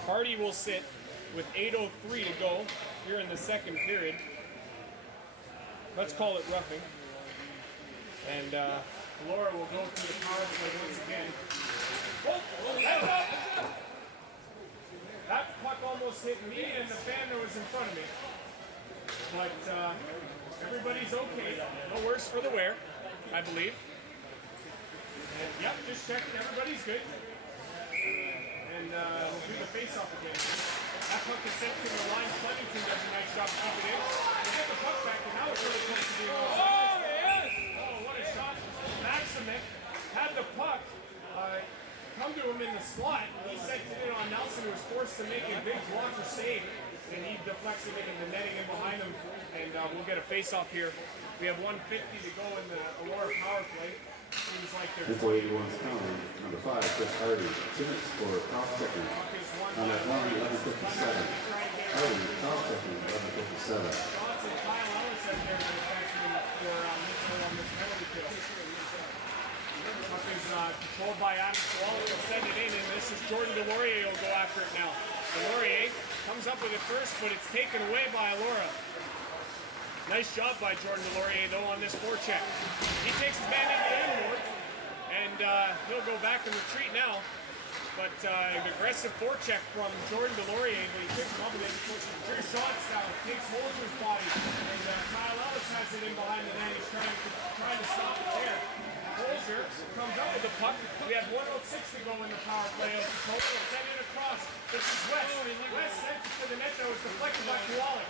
Hardy will sit with 8:03 to go here in the second period. Let's call it roughing. And Elora will go to the power play once again. That puck almost hit me and the fan that was in front of me. But everybody's okay. No worse for the wear, I believe. And, yep, just checking. Everybody's good. And we'll do the face-off again. That puck is sent to the line. Flemington does a nice job keeping it in. We'll get the puck back, and now it's really close to being on. Oh, yes! Oh, what a shot. Maximek had the puck come to him in the slot. He sent it in on Nelson, who was forced to make a big blocker save, and he deflects it into the netting in behind him, and we'll get a face-off here. We have 1:50 to go in the Elora power play. Seems like they're... Minto 81's counting, number 5, Chris Hardy. Timmons for Kyle second. On that one, 11:57. Hardy, Kyle second, 11:57. Johnson, Kyle Ellis out there for Minto on this penalty kill. Puck is controlled by Adam Swallow. He'll send it in, and this is Jordan Delorier who'll go after it now. Delorier comes up with it first, but it's taken away by Elora. Nice job by Jordan Delorier, though, on this forecheck. He takes his man into the inboard, and he'll go back and retreat now. But an aggressive forecheck from Jordan Delorier, but he picks him up with it. Here's shots now, takes hold of his body, and Kyle Ellis has it in behind the net. He's trying to stop it there. Holzer comes up with the puck. We have 1:06 to go in the power play. Total send it across. This is West. West sends it to the net, though. It's deflected by Kowalik.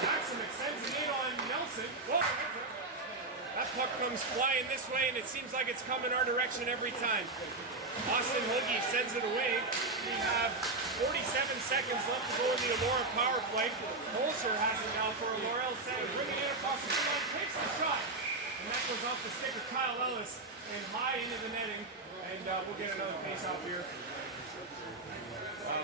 Maximek sends it in on Nelson. Whoa! That puck comes flying this way, and it seems like it's coming our direction every time. Austin Hoogie sends it away. We have 47 seconds left to go in the Elora power play. Holzer has it now for Elora. Bringing it across the line. Takes the shot. And that goes off the stick of Kyle Ellis and high into the netting. And we'll get another face-off here.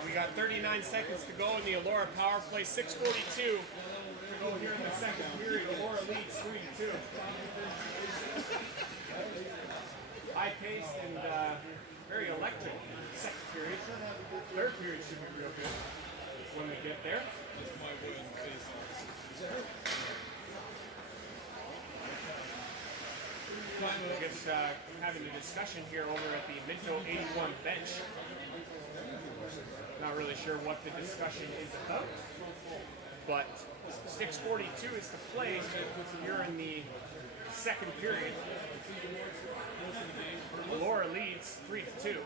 We got 39 seconds to go in the Elora power play. 6:42 to go here in the second period. Elora leads 3-2. High-paced and very electric second period. Third period should be real good when we get there. I guess having a discussion here over at the Minto 81 bench. Not really sure what the discussion is about, but 6:42 is to play here in the second period. Elora leads 3-2.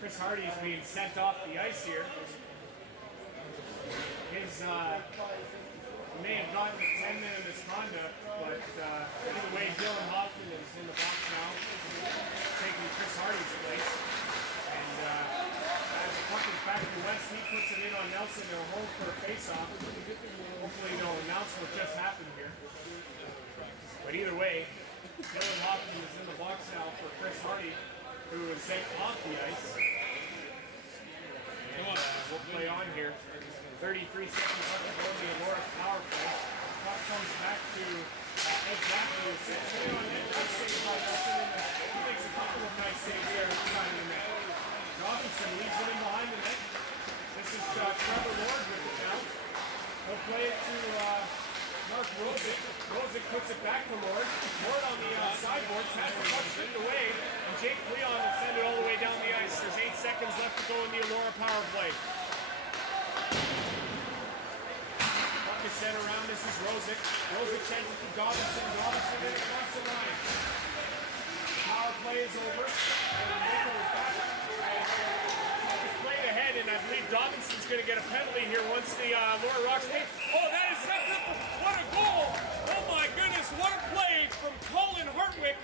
Chris Hardy is being sent off the ice here. His may have gotten a 10-minute misconduct, but either way, Dylan Hoffman is in the box now, taking Chris Hardy's place. And as the puck is back to West, he puts it in on Nelson. They'll hold for a face-off. Hopefully they'll announce what just happened here. But either way, Dylan Hoffman is in the box now for Chris Hardy, who is sent off the ice. And we'll play on here. 33 seconds left to go in the Elora power play. Puck comes back to exactly the same. Nice save by Nelson. He makes a couple of nice saves there inside the net. Robinson leaves it in behind the net. This is Trevor Lord with it now. He'll play it to Mark Rosick. Rosick puts it back to Lord. Lord on the sideboards has the puck stripped away. And Jake Leon will send it all the way down the ice. There's 8 seconds left to go in the Elora power play. Is sent around. This is Rosick. Rosick sends it to Dobinson. Dobinson then across the line. Power play is over. And Minto is back. It's played ahead, and I believe Dobinson's going to get a penalty here once the Elora Rocks take. Oh, that is set up. What a goal! Oh my goodness, what a play from Colin Hartwick.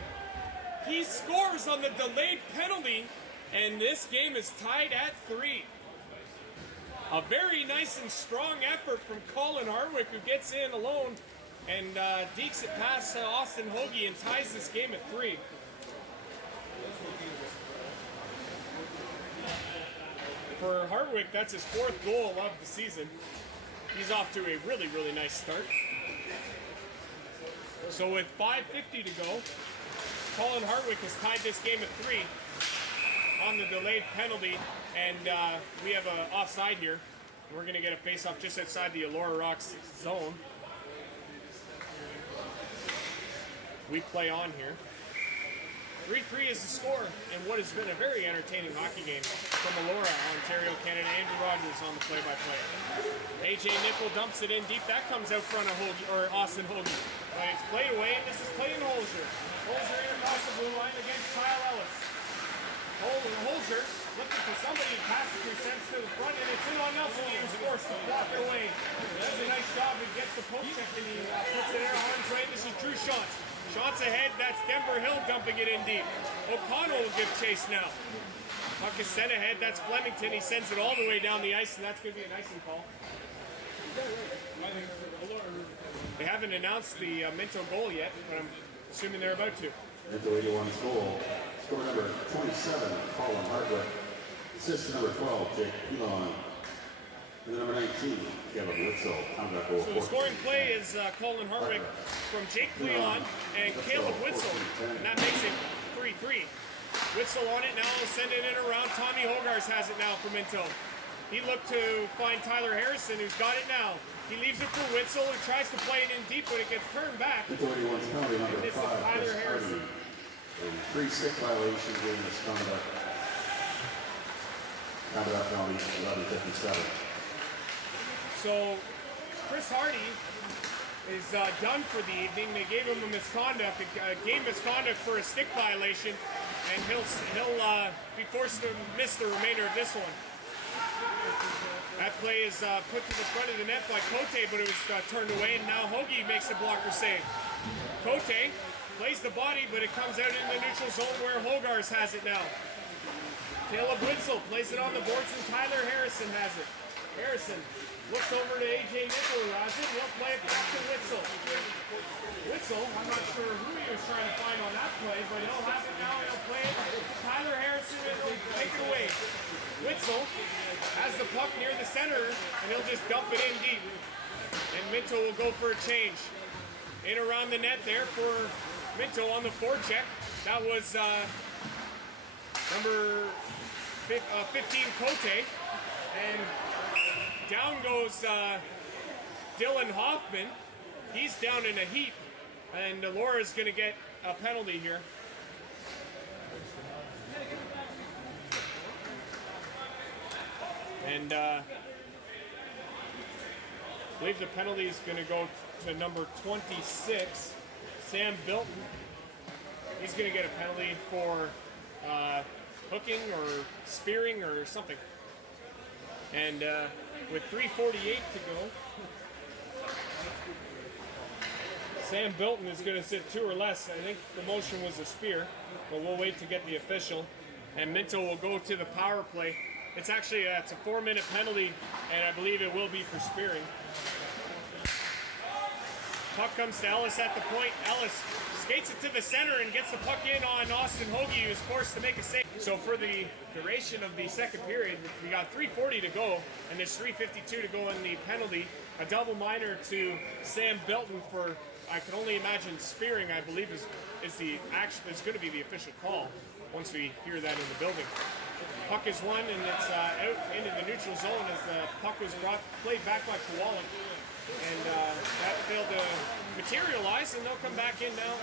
He scores on the delayed penalty, and this game is tied at 3. A very nice and strong effort from Colin Hartwick, who gets in alone and dekes it past Austin Hoagie and ties this game at 3. For Hartwick, that's his 4th goal of the season. He's off to a really, really nice start. So with 5:50 to go, Colin Hartwick has tied this game at 3 on the delayed penalty, and we have an offside here. We're going to get a face-off just outside the Elora Rocks zone. We play on here. 3-3 is the score, and what has been a very entertaining hockey game from Elora, Ontario, Canada. Andrew Rogers on the play-by-play. AJ Nickel dumps it in deep. That comes out front of Hoagie, or Austin Hoagie. But it's played away, and this is Clayton Holzer. Holzer in across the blue line against Kyle Ellis. Holzer looking for somebody to pass it through, sends to the front, and it's in on Nelson. He was forced to block it away. Does a nice job. He gets the poke check, and he puts it in harm's way. This is Drew Shantz. Shantz ahead. That's Denver Hill dumping it in deep. O'Connell will give chase now. Puck is sent ahead. That's Flemington. He sends it all the way down the ice, and that's going to be an icing call. They haven't announced the Minto goal yet, but I'm assuming they're about to. Minto 81's goal. Score number 27, Colin Hartwick. Assist number 12, Jake Leon. And then number 19, Kevin Witzel. So the scoring play is Colin Hartwick from Jake Leon and Caleb Witzel. And that makes it 3-3. Witzel on it now. We'll send it in around. Tommy Hogarth has it now for Minto. He looked to find Tyler Harrison, who's got it now. He leaves it for Witzel and tries to play it in deep, but it gets turned back. Minto 81's penalty number 5, Tyler Harrison. And 3 stick violations during this conduct. Conduct penalty 11:57. So Chris Hardy is done for the evening. They gave him a misconduct, a game misconduct for a stick violation, and he'll be forced to miss the remainder of this one. That play is put to the front of the net by Cote, but it was turned away, and now Hoagie makes the blocker save. Cote plays the body, but it comes out in the neutral zone where Hogarth has it now. Caleb Witzel plays it on the boards, and Tyler Harrison has it. Harrison looks over to AJ Nickel, who has it, and he'll play it back to Witzel. Witzel, I'm not sure who he was trying to find on that play, but he'll have it now, and he'll play it to Tyler Harrison, and he'll take it away. Witzel has the puck near the center, and he'll just dump it in deep. And Minto will go for a change. In around the net there for Minto on the forecheck. That was number 15, Cote. And down goes Dylan Hoffman. He's down in a heap. And Elora's going to get a penalty here. And I believe the penalty is going to go to number 26, Sam Bilton. He's going to get a penalty for hooking or spearing or something. And with 3:48 to go, Sam Bilton is going to sit 2 or less. I think the motion was a spear, but we'll wait to get the official. And Minto will go to the power play. It's actually it's a 4-minute penalty, and I believe it will be for spearing. Puck comes to Ellis at the point. Ellis skates it to the center and gets the puck in on Austin Hoagie, who is forced to make a save. So for the duration of the second period, we got 3:40 to go, and there's 3:52 to go in the penalty. A double minor to Sam Bilton for, I can only imagine, spearing, I believe is going to be the official call once we hear that in the building. Puck is won, and it's out into the neutral zone as the puck was played back by Kowalik. And that failed to materialize, and they'll come back in now.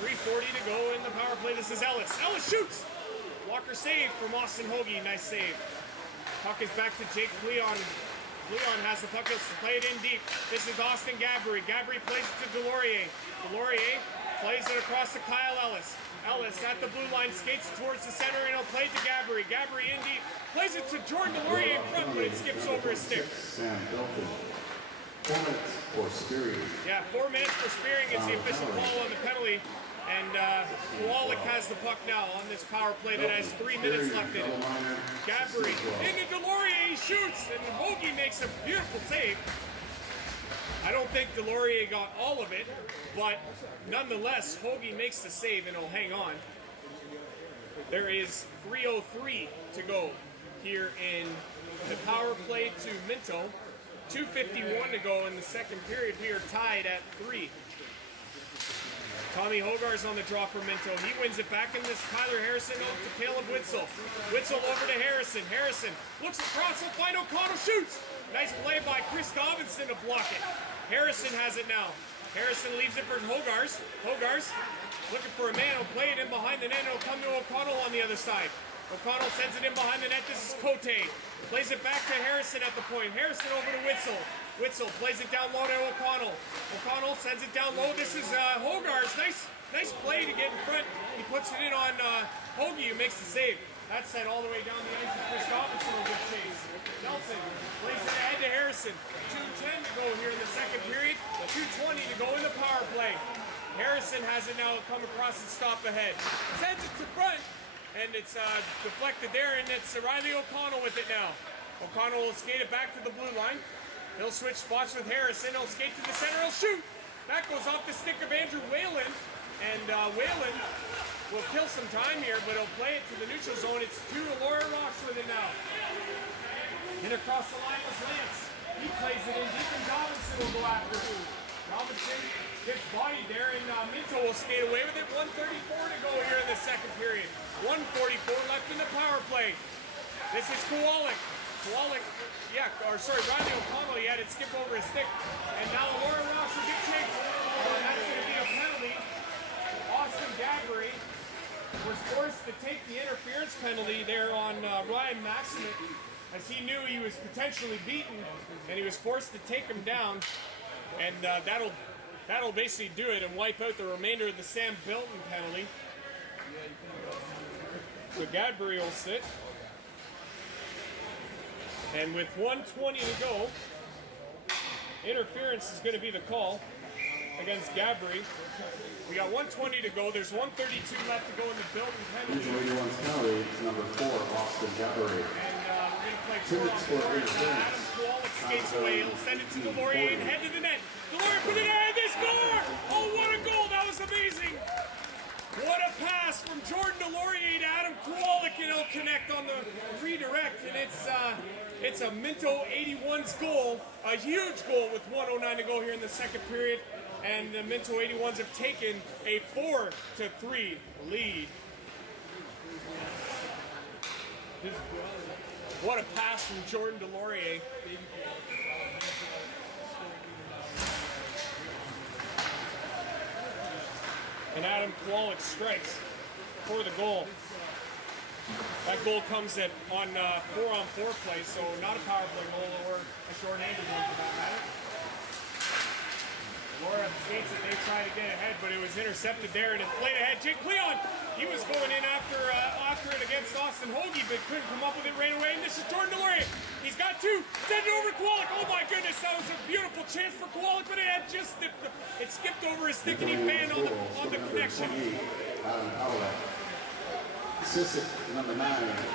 3:40 to go in the power play. This is Ellis. Ellis shoots! Walker save from Austin Hoagie. Nice save. Puck is back to Jake Leon. Leon has the puck. He'll play it in deep. This is Austin Gabry. Gabry plays it to Delorier. Delorier plays it across to Kyle Ellis. Ellis at the blue line, skates towards the center, and he'll play to Gabry. Gabry in deep. Plays it to Jordan Delorier in front, but it skips over his stick. Sam Bilton. 4 minutes for spearing. Yeah, 4 minutes for spearing is the official call on the penalty. And Kowalik has the puck now on this power play that has 3 minutes left in it. Gabry into Delorier, he shoots, and Hoagie makes a beautiful save. I don't think Delorier got all of it, but nonetheless, Hoagie makes the save and he'll hang on. There is 3:03 to go here in the power play to Minto. 2:51 to go in the second period. We are tied at 3. Tommy Hogarth's on the draw for Minto. He wins it back in this. Tyler Harrison over to Caleb Witzel. Witzel over to Harrison. Harrison looks across. He'll find O'Connell. Shoots! Nice play by Chris Dobinson to block it. Harrison has it now. Harrison leaves it for Hogarth. Hogarth looking for a man. He'll play it in behind the net. It'll come to O'Connell on the other side. O'Connell sends it in behind the net. This is Cote. Plays it back to Harrison at the point. Harrison over to Witzel. Witzel plays it down low to O'Connell. O'Connell sends it down low. This is Hogarth. Nice play to get in front. He puts it in on Hoagie, who makes the save. That's sent all the way down the ice. Chris Robinson will get chase. Nelson plays it ahead to Harrison. 2:10 to go here in the second period. 2:20 to go in the power play. Harrison has it now come across and stop ahead. Sends it to front. And it's deflected there, and it's Riley O'Connell with it now. O'Connell will skate it back to the blue line. He'll switch spots with Harrison. He'll skate to the center. He'll shoot. That goes off the stick of Andrew Whalen. And Whalen will kill some time here, but he'll play it to the neutral zone. It's to Elora Rocks with it now. And across the line was Lance. He plays it in deep, and Robinson will go after it. Robinson gets bodied there, and Minto will skate away with it. 1:34 to go here in the second period. 1:44 left in the power play. This is Kowalik. Riley O'Connell, he had it skip over his stick. And now Elora Rocks will get chased. That's going to be a penalty. Austin Gabry was forced to take the interference penalty there on Ryan Maximin, as he knew he was potentially beaten, and he was forced to take him down. And that'll basically do it and wipe out the remainder of the Sam Bilton penalty. So Gadbury will sit. And with 1:20 to go, interference is going to be the call against Gabry. We got 1:20 to go. There's 1:32 left to go in the Bilton penalty. Usually anyone's penalty, it's number 4, Austin Gabry. And we're going to play 4-on-4. Adam Kowalik skates away. He'll send it to Delorier and head to the net. Delorier put it ahead. They score! Oh, what a goal! That was amazing! What a pass from Jordan Delorier to Adam Kowalik, and he'll connect on the redirect. And it's a Minto 81's goal, a huge goal with 1:09 to go here in the second period. And the Minto 81s have taken a 4-3 lead. What a pass from Jordan Delorier. And Adam Kowalik strikes for the goal. That goal comes on 4-on-4 play, so not a power play goal or a short-handed one for that matter. Elora skates it, they try to get ahead, but it was intercepted there, and it played ahead. Jake Cleon, he was going in after it against Austin Hoagie, but couldn't come up with it right away. And this is Jordan DeLauria. He's got two. Send it over to Kowalik. Oh my goodness, that was a beautiful chance for Kowalik, but it had just it skipped over his stickety fan on the connection. Assistant number 9.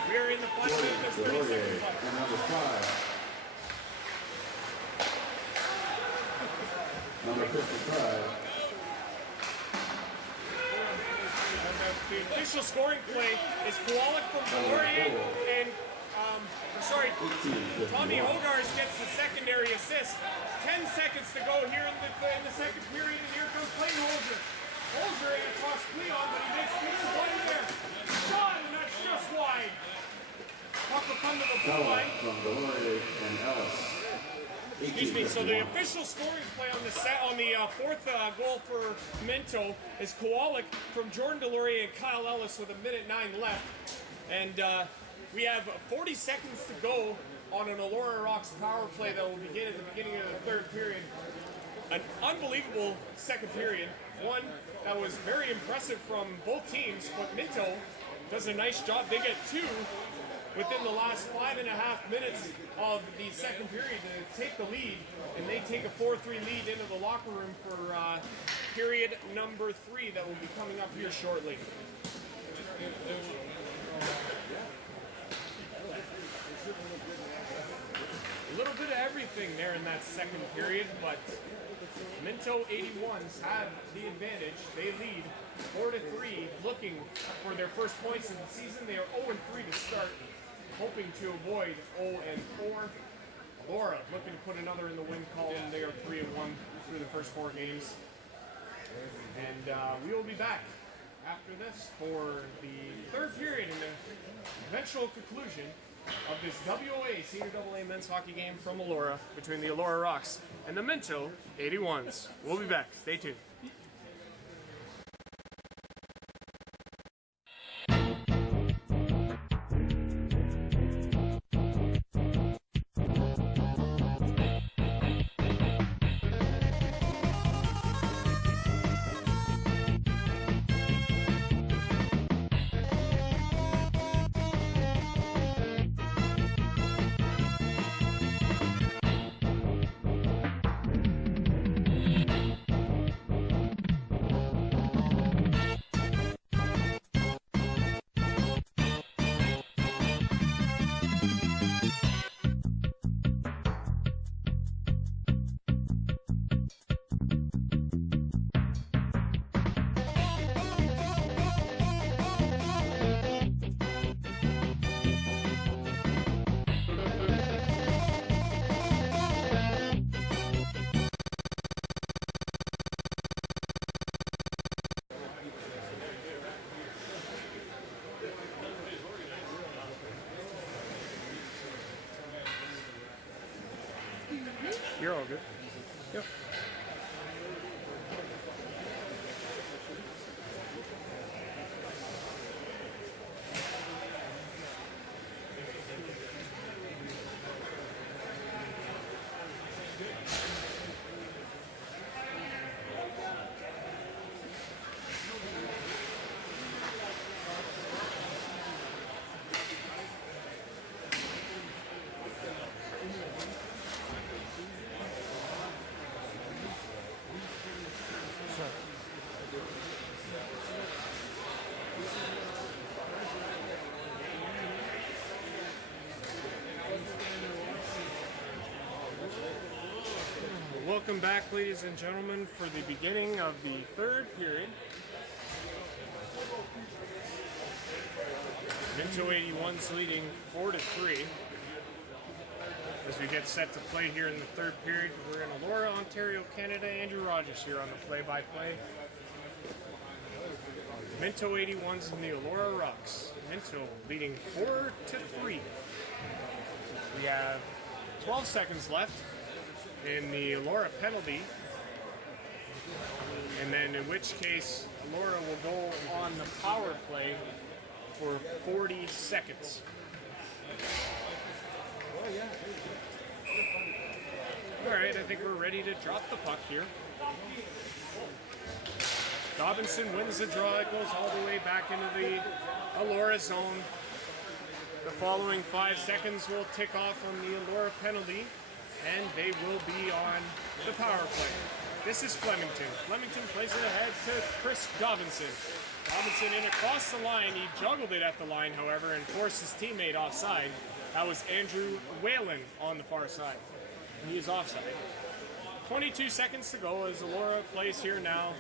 We're in the flash game. There's 30 seconds left. And number 5. Number 55. The official scoring play is Kowalik from DeLauria, and Tommy Hogarth gets the secondary assist. 10 seconds to go here in the second period, and here comes Clayton Holger. Holger in across Cleon, but he makes the play there. Shot, and that's just wide. Puck will come to the blue line. From DeLauria and Ellis. Excuse me, so the official scoring play on the fourth goal for Minto is Kowalik from Jordan DeLauria and Kyle Ellis with 1:09 left. And we have 40 seconds to go on an Elora Rocks power play that will begin at the beginning of the third period. An unbelievable second period. One that was very impressive from both teams, but Minto does a nice job. They get two within the last 5.5 minutes of the second period to take the lead, and they take a 4-3 lead into the locker room for period number 3 that will be coming up here shortly. A little bit of everything there in that second period, but Minto 81s have the advantage. They lead 4-3, looking for their first points in the season. They are 0-3 to start, hoping to avoid 0-4. Elora looking to put another in the win column. They are 3-1 through the first 4 games. And we will be back after this for the third period and the eventual conclusion of this WOA Senior AA men's hockey game from Elora between the Elora Rocks and the Minto 81s. We'll be back. Stay tuned. You're all good. Yep. Welcome back, ladies and gentlemen, for the beginning of the third period. Minto 81's leading 4-3 as we get set to play here in the third period. We're in Elora, Ontario, Canada. Andrew Rogers here on the play-by-play. Minto 81's in the Elora Rocks. Minto leading 4-3. We have 12 seconds left in the Elora penalty, and then in which case Elora will go on the power play for 40 seconds. All right, I think we're ready to drop the puck here. Dobinson wins the draw. It goes all the way back into the Elora zone. The following 5 seconds will tick off on the Elora penalty, and they will be on the power play. This is Flemington. Flemington plays it ahead to Chris Dobinson. Dobinson in across the line. He juggled it at the line, however, and forced his teammate offside. That was Andrew Whalen on the far side. He is offside. 22 seconds to go as Elora plays here now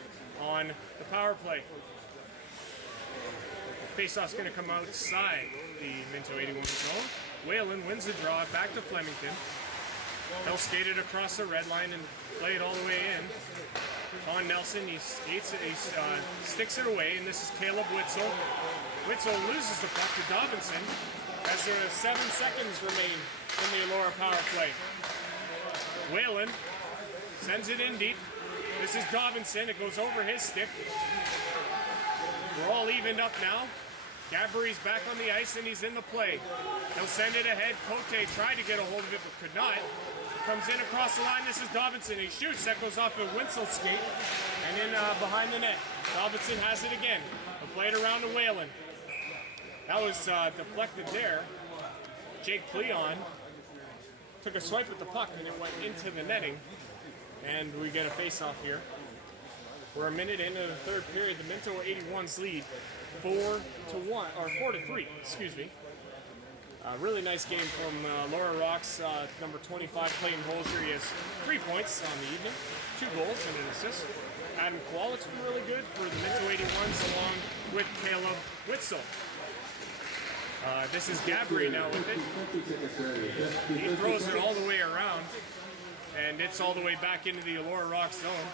on the power play. Faceoff's going to come outside the Minto 81 zone. Whalen wins the draw back to Flemington. He'll skate it across the red line and play it all the way in. On Nelson, he skates it, he sticks it away, and this is Caleb Witzel. Witzel loses the puck to Dobinson as there are 7 seconds remain in the Elora power play. Whalen sends it in deep. This is Dobinson. It goes over his stick. We're all evened up now. Gabbery's back on the ice and he's in the play. He'll send it ahead. Cote tried to get a hold of it but could not. Comes in across the line. This is Dobinson. He shoots. That goes off a Witzel skate and in behind the net. Dobinson has it again. He'll play it around to Whalen. That was deflected there. Jake Cleon took a swipe at the puck and it went into the netting. And we get a face-off here. We're a minute into the third period. The Minto 81's lead, 4-3. Excuse me. Really nice game from Elora Rocks. Number 25, Clayton Holzer. He has 3 points on the evening, 2 goals and an assist. Adam Kwolek's been really good for the Minto 81s, along with Caleb Witzel. This is Gabbery now with it. He throws it all the way around. And it's all the way back into the Elora Rocks zone.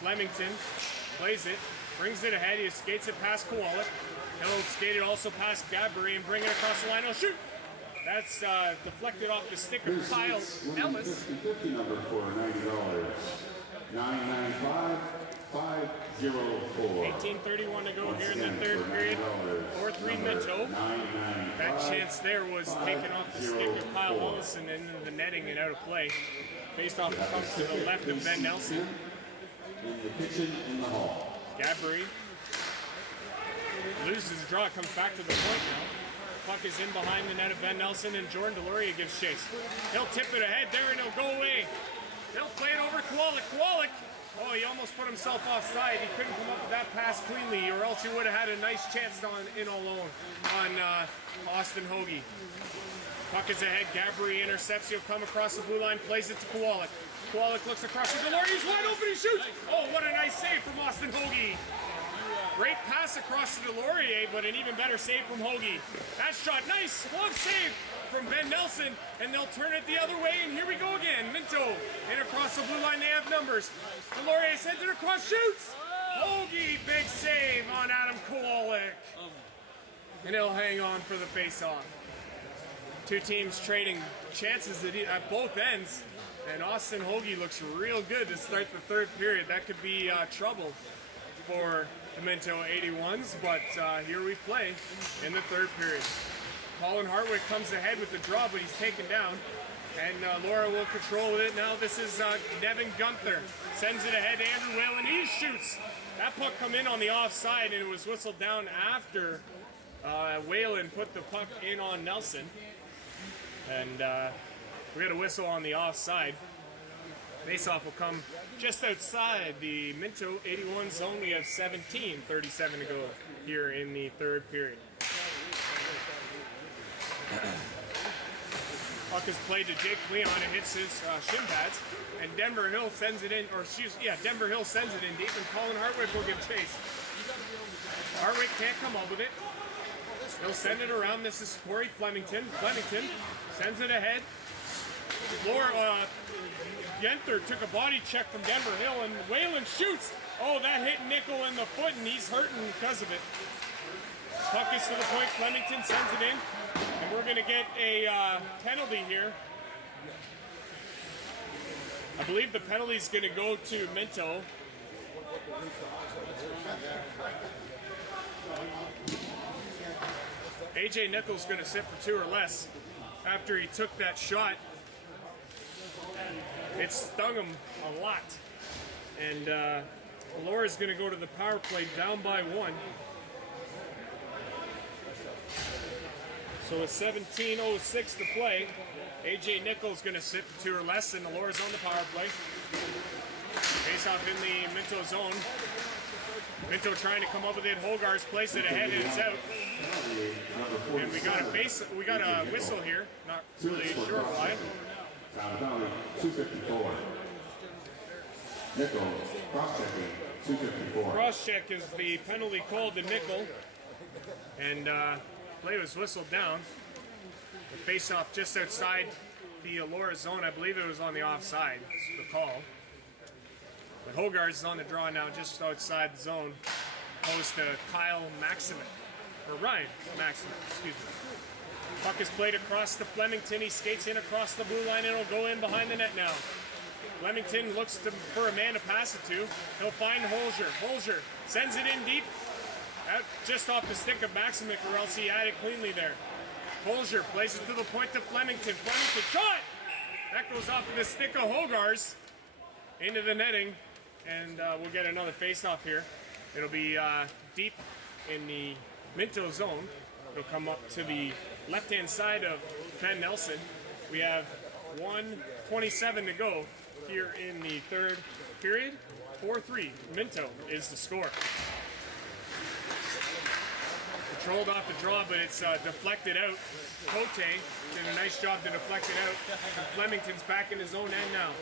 Flemington plays it, brings it ahead. He skates it past Kowalik. He'll skate it also past Gabbery and bring it across the line. Oh, shoot! That's deflected off the stick of Kyle Ellis. 50 number for $90. 995-504. 18:31 to go here in the third period. 4-3 Minto. That chance there was taken off the stick of Kyle Ellis and into the netting and out of play. Faced off comes to the left of Ben Nelson. In the kitchen in the hall. Gabbery loses the draw, comes back to the point now. Puck is in behind the net of Ben Nelson and Jordan Deloria gives chase. He'll tip it ahead there and he'll go away. He'll play it over Kowalik. Kowalik! Oh, he almost put himself offside. He couldn't come up with that pass cleanly or else he would have had a nice chance on Austin Hoagie. Puck is ahead. Gabbery intercepts. He'll come across the blue line, plays it to Kowalik. Kowalik looks across the Deloria. He's wide open. He shoots. Oh, what a nice save from Austin Hoagie. Great pass across to Deloria, but an even better save from Hoagie. That shot, nice. Glove save from Ben Nelson, and they'll turn it the other way, and here we go again. Minto in across the blue line. They have numbers. Deloria sends it across, shoots. Hoagie, big save on Adam Kowalik. And he'll hang on for the face-off. Two teams trading chances at both ends. And Austin Hoagie looks real good to start the third period. That could be trouble for the Minto 81s, but here we play in the third period. Colin Hartwick comes ahead with the draw, but he's taken down. And Laura will control it now. This is Nevin Gunther. Sends it ahead to Andrew Whalen. He shoots. That puck come in on the offside, and it was whistled down after Whalen put the puck in on Nelson. And we got a whistle on the offside. Faceoff will come just outside the Minto 81 zone. We have 17:37 to go here in the third period. Puck is played to Jake Leon. It hits his shin pads, and Denver Hill sends it in, Denver Hill sends it in deep, and Colin Hartwick will give chase. Hartwick can't come up with it. He'll send it around. This is Corey Flemington. Flemington sends it ahead. Genther took a body check from Denver Hill, and Whalen shoots. Oh, that hit Nickel in the foot, and he's hurting because of it. Puck is to the point. Flemington sends it in, and we're going to get a penalty here. I believe the penalty is going to go to Minto. AJ Nichols going to sit for 2 or less after he took that shot. It stung him a lot. And Elora's going to go to the power play down by 1. So with 17:06 to play, AJ Nichols going to sit for 2 or less, and Elora's on the power play. Face off in the Minto zone. Minto trying to come up with it. Hogarth's placed it ahead and it's out. And we got a whistle here. Not really sure why. 254. Nickel, cross-checking, 254. Cross-check is the penalty called to Nickel. And play was whistled down. The face-off just outside the Elora zone. I believe it was on the offside. That's the call. But Hogarth is on the draw now, just outside the zone, opposed to Kyle Maximic, or Ryan Maximic, excuse me. Puck is played across to Flemington. He skates in across the blue line and it'll go in behind the net now. Flemington looks for a man to pass it to. He'll find Holzer. Holzer sends it in deep, out just off the stick of Maximic, or else he had it cleanly there. Holzer plays it to the point to Flemington. Flemington shot! That goes off of the stick of Hogarth into the netting. And we'll get another face-off here. It'll be deep in the Minto zone. It'll come up to the left-hand side of Ben Nelson. We have 1:27 to go here in the third period. 4-3. Minto is the score. Controlled off the draw, but it's deflected out. Cote did a nice job to deflect it out. Flemington's back in his own end now.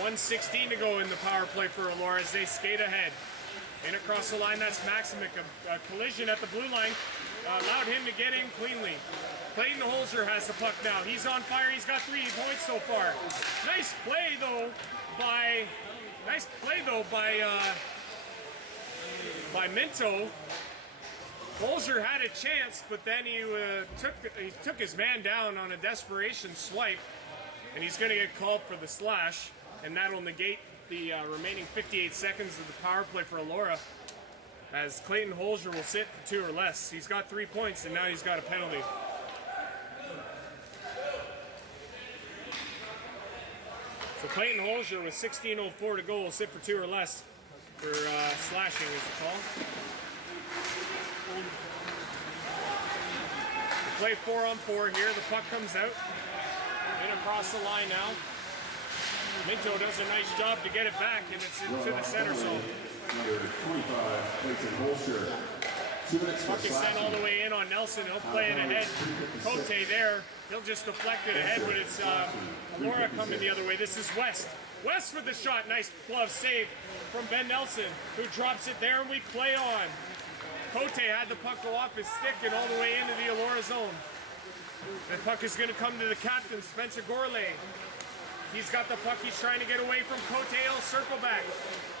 1:16 to go in the power play for Elora as they skate ahead. In across the line, that's Maximic. A collision at the blue line allowed him to get in cleanly. Clayton Holzer has the puck now. He's on fire. He's got 3 points so far. Nice play though by Minto. Holzer had a chance, but then he took his man down on a desperation swipe, and he's going to get called for the slash. And that'll negate the remaining 58 seconds of the power play for Elora, as Clayton Holzer will sit for 2 or less. He's got 3 points, and now he's got a penalty. So Clayton Holzer with 16:04 to go will sit for 2 or less for slashing is the call. We play 4-on-4 here. The puck comes out. In across the line now. Minto does a nice job to get it back, and it's into the center zone. Number 25, Clayton Holzer. 2 minutes. Puck is sent all the way in on Nelson. He'll play it ahead. Cote there. He'll just deflect it ahead, but it's Elora coming the other way. This is West. West with the shot. Nice glove save from Ben Nelson, who drops it there, and we play on. Cote had the puck go off his stick and all the way into the Elora zone. The puck is going to come to the captain, Spencer Gourlay. He's got the puck. He's trying to get away from Cote. He'll circle back.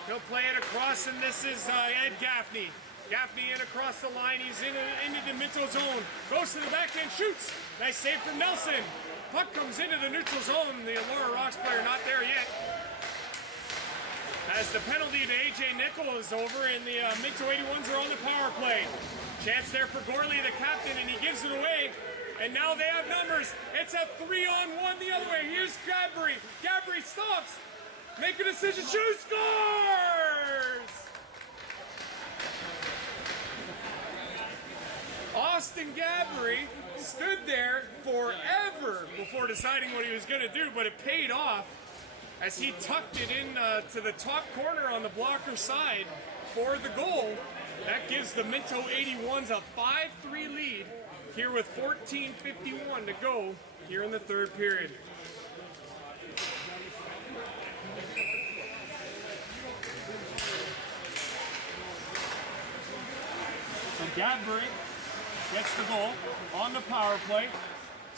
He'll play it across, and this is Ed Gaffney. Gaffney in across the line. He's into the Minto zone. Goes to the backhand, shoots. Nice save from Nelson. Puck comes into the neutral zone. The Elora Rocks player not there yet. As the penalty to AJ Nickel is over, and the Minto 81s are on the power play. Chance there for Gourley, the captain, and he gives it away. And now they have numbers. It's a 3-on-1 the other way. Here's Gabry. Gabry stops. Make a decision. Shoots. Scores! Austin Gabry stood there forever before deciding what he was going to do, but it paid off as he tucked it in to the top corner on the blocker side for the goal. That gives the Minto 81s a 5-3 lead here with 14:51 to go here in the third period. So Gadbury gets the goal on the power play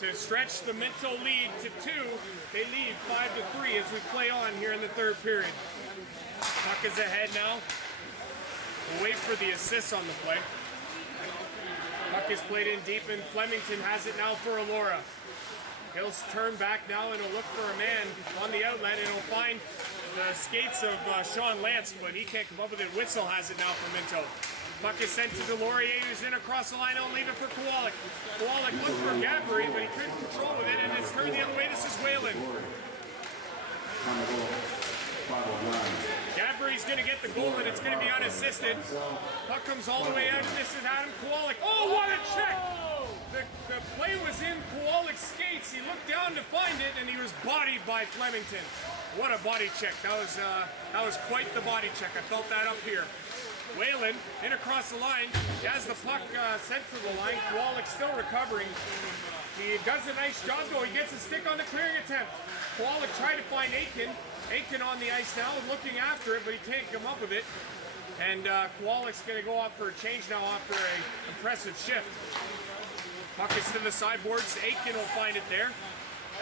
to stretch the Minto lead to 2. They lead 5-3 as we play on here in the third period. Puck is ahead now. We'll wait for the assists on the play. Puck is played in deep, and Flemington has it now for Elora. He'll turn back now and he'll look for a man on the outlet, and he'll find the skates of Sean Lance, but he can't come up with it. Witzel has it now for Minto. Puck is sent to Delorier, who's in across the line. He'll leave it for Kowalik. Kowalik looked for Gabry, but he couldn't control with it, and it's turned the other way. This is Whalen. On the goal, 509. Gabry's going to get the goal, and it's going to be unassisted. Puck comes all the way out, and this is Adam Kowalik. Oh, what a check! The play was in Kowalik's skates. He looked down to find it, and he was bodied by Flemington. What a body check. That was quite the body check. I felt that up here. Whalen in across the line. He has the puck sent to the line. Kowalik still recovering. He does a nice job, though. He gets a stick on the clearing attempt. Kowalik tried to find Aitken. Aitken on the ice now, looking after it, but he can't come up with it. And Kowalik's going to go up for a change now after an impressive shift. Puck is to the sideboards. Aitken will find it there.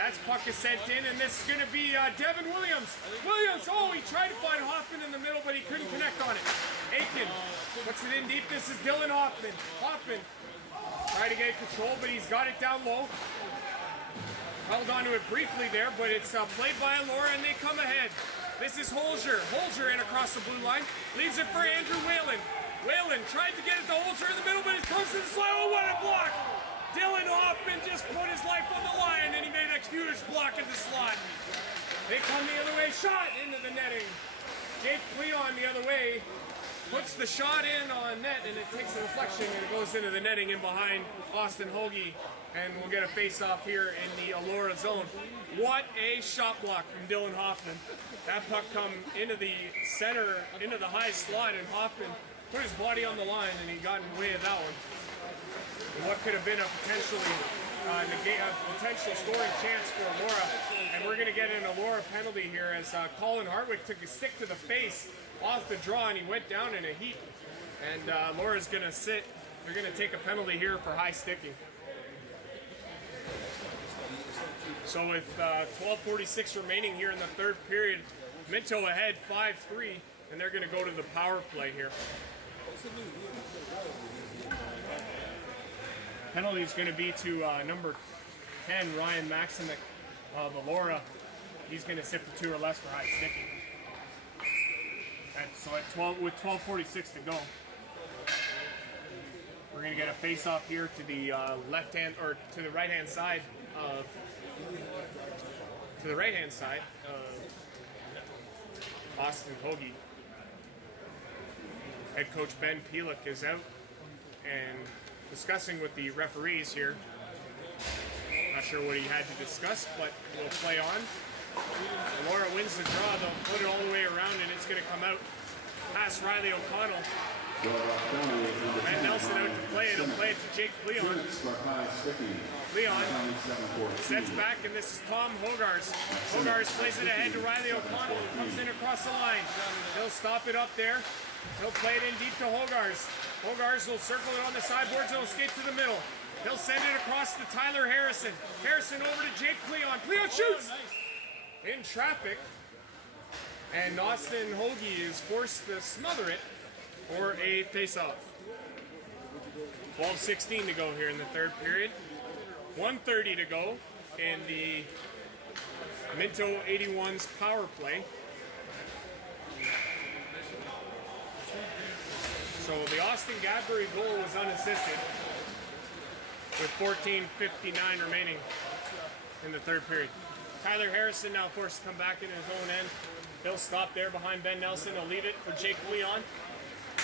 That's puck is sent in, and this is going to be Devin Williams. Oh, he tried to find Hoffman in the middle, but he couldn't connect on it. Aitken puts it in deep. This is Dylan Hoffman. Hoffman tried to get control, but he's got it down low. Held onto it briefly there, but it's played by Elora, and they come ahead. This is Holzer. Holzer in across the blue line. Leaves it for Andrew Whalen. Whalen tried to get it to Holzer in the middle, but it comes to the slide. Oh, what a block! Dylan Hoffman just put his life on the line, and he made a huge block in the slot. They come the other way. Shot into the netting. Jake Cleon the other way. Puts the shot in on net, and it takes a deflection, and it goes into the netting in behind Austin Hoagie, and we'll get a face-off here in the Elora zone. What a shot block from Dylan Hoffman. That puck come into the center, into the high slot, and Hoffman put his body on the line, and he got in the way of that one. And what could have been a potential scoring chance for Elora, and we're going to get an Elora penalty here as Colin Hartwick took a stick to the face off the draw, and he went down in a heap. And Elora's going to sit. They're going to take a penalty here for high sticking. So with 12:46 remaining here in the third period, Minto ahead 5-3, and they're going to go to the power play here. Penalty is going to be to number 10, Ryan Maximic of Elora. He's going to sit for 2 or less for high sticking. And so at 12:46 to go, we're going to get a face-off here to the left-hand, or to the right-hand side of Austin Hoagie. Head coach Ben Pielek is out and discussing with the referees here. Not sure what he had to discuss, but we'll play on. Elora wins the draw. They'll put it all the way around, and it's going to come out past Riley O'Connell. And Nelson out to play it. He'll play it to Jake Cleon. Cleon sets back, and this is Tom Hogarth. Hogarth plays it ahead to Riley O'Connell, who comes in across the line. He'll stop it up there. He'll play it in deep to Hogarth. Hogarth will circle it on the sideboards and he'll skate to the middle. He'll send it across to Tyler Harrison. Harrison over to Jake Cleon. Cleon shoots! In traffic. And Austin Hoagie is forced to smother it for a face-off. 12:16 to go here in the third period. 1:30 to go in the Minto 81's power play. So the Austin Gabry goal was unassisted with 14:59 remaining in the third period. Tyler Harrison now forced to come back in his own end. He'll stop there behind Ben Nelson. He'll leave it for Jake Cleon.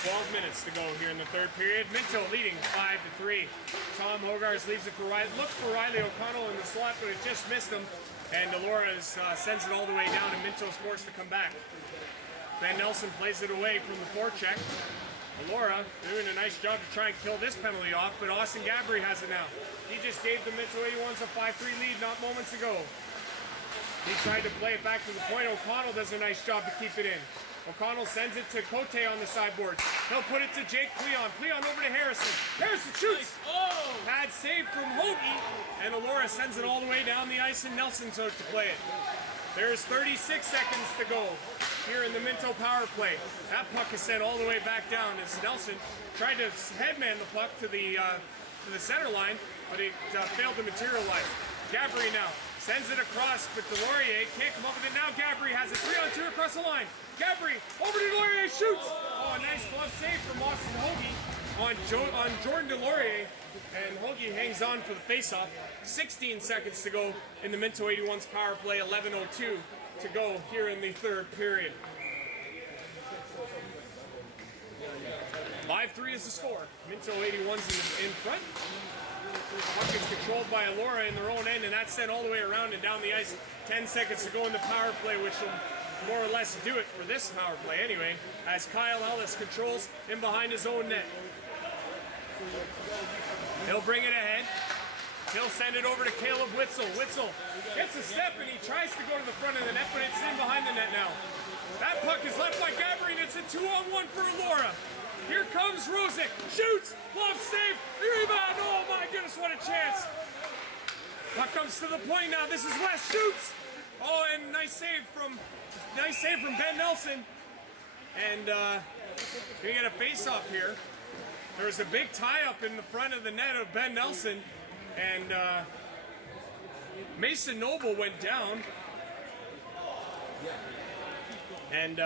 12 minutes to go here in the third period. Minto leading 5-3. Tom Hogarth leaves it for Riley. Looks for Riley O'Connell in the slot, but it just missed him. And Elora sends it all the way down, and Minto's forced to come back. Ben Nelson plays it away from the forecheck. Elora doing a nice job to try and kill this penalty off, but Austin Gabry has it now. He just gave the Minto 81s a 5-3 lead not moments ago. He tried to play it back to the point. O'Connell does a nice job to keep it in. O'Connell sends it to Cote on the sideboard. He'll put it to Jake Cleon. Cleon over to Harrison. Harrison shoots! Oh! Bad save from Hoagie. And Elora sends it all the way down the ice, and Nelson's out to play it. There's 36 seconds to go here in the Minto power play. That puck is sent all the way back down as Nelson tried to headman the puck to the center line, but it failed to materialize. Gabry now sends it across, but Delorier can't come up with it. Now Gabry has it 3-on-2 across the line. Gabry over to Delorier, shoots! Oh, a nice glove save from Austin Hoagie on Jordan Delorier, and Hoagie hangs on for the faceoff. 16 seconds to go in the Minto 81's power play, 11:02 to go here in the third period. 5-3 is the score. Minto 81's in front. Puck is controlled by Elora in their own end, and that's sent all the way around and down the ice. 10 seconds to go in the power play, which will more or less do it for this power play anyway, as Kyle Ellis controls in behind his own net. He'll bring it ahead. He'll send it over to Caleb Witzel. Witzel gets a step and he tries to go to the front of the net, but it's in behind the net now. That puck is left by Gabri, and it's a 2-on-1 for Elora. Here comes Rosick. Shoots. Glove save. Rebound. Oh my goodness, what a chance. Puck comes to the point now. This is West. Shoots. Oh, and nice save from Ben Nelson. And gonna get a face-off here. There was a big tie-up in the front of the net of Ben Nelson, and Mason Noble went down. And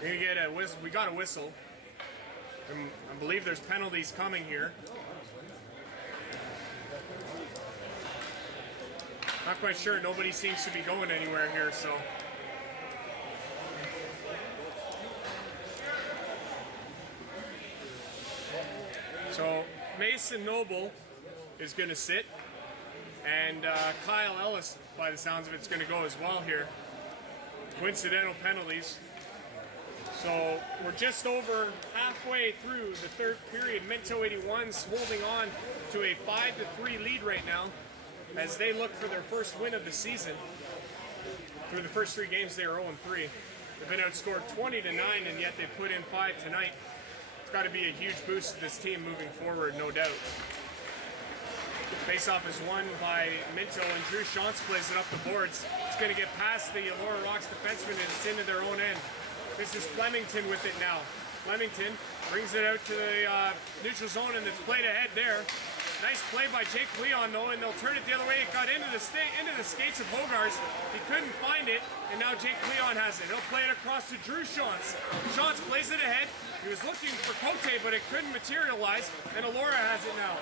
we're gonna get a whistle. We got a whistle. I believe there's penalties coming here. Not quite sure. Nobody seems to be going anywhere here, so. So Mason Noble is going to sit, and Kyle Ellis, by the sounds of it, is going to go as well here. Coincidental penalties. So we're just over halfway through the third period. Minto 81's holding on to a 5-3 lead right now as they look for their first win of the season. Through the first 3 games, they are 0-3. They've been outscored 20-9, and yet they put in 5 tonight. It's got to be a huge boost to this team moving forward, no doubt. Faceoff is won by Minto, and Drew Shantz plays it up the boards. It's going to get past the Elora Rocks defenseman, and it's into their own end. This is Flemington with it now. Flemington brings it out to the neutral zone, and it's played ahead there. Nice play by Jake Leon, though, and they'll turn it the other way. It got into the skates of Hogarth. He couldn't find it, and now Jake Leon has it. He'll play it across to Drew Shantz. Shantz plays it ahead. He was looking for Cote, but it couldn't materialize, and Elora has it now.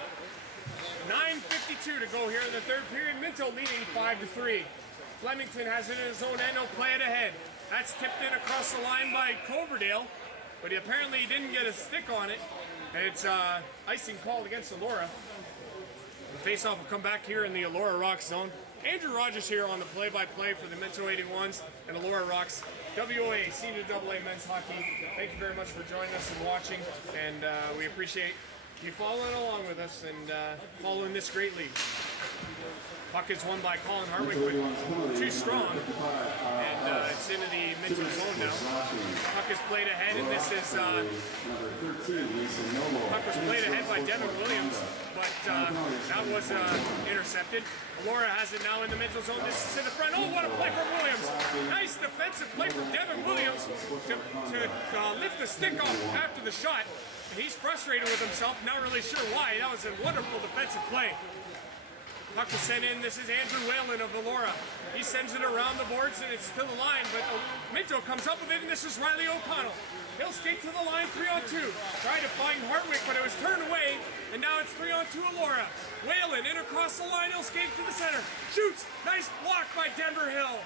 9:52 to go here in the third period. Minto leading 5-3. Flemington has it in his own end. He'll play it ahead. That's tipped in across the line by Coverdale, but apparently he didn't get a stick on it. And it's icing called against Elora. The faceoff will come back here in the Elora Rocks zone. Andrew Rogers here on the play-by-play for the Minto 81s and Elora Rocks WOA Senior AA Men's Hockey. Thank you very much for joining us and watching, and we appreciate you following along with us and following this great league. Puck is won by Colin Harwick, but too strong, and it's into the Minto zone now. Puck is played ahead, and this is puck was played ahead by Devin Williams, but that was intercepted. Elora has it now in the Minto zone. This is in the front. Oh, what a play from Williams! Nice defensive play from Devin Williams to lift the stick off after the shot. And he's frustrated with himself, not really sure why. That was a wonderful defensive play. Puck is sent in. This is Andrew Whalen of Elora. He sends it around the boards, and it's to the line, but Minto comes up with it, and this is Riley O'Connell. He'll skate to the line, 3-on-2. Tried to find Hartwick, but it was turned away, and now it's 3-on-2 Elora. Whalen in across the line. He'll skate to the center. Shoots. Nice block by Denver Hill.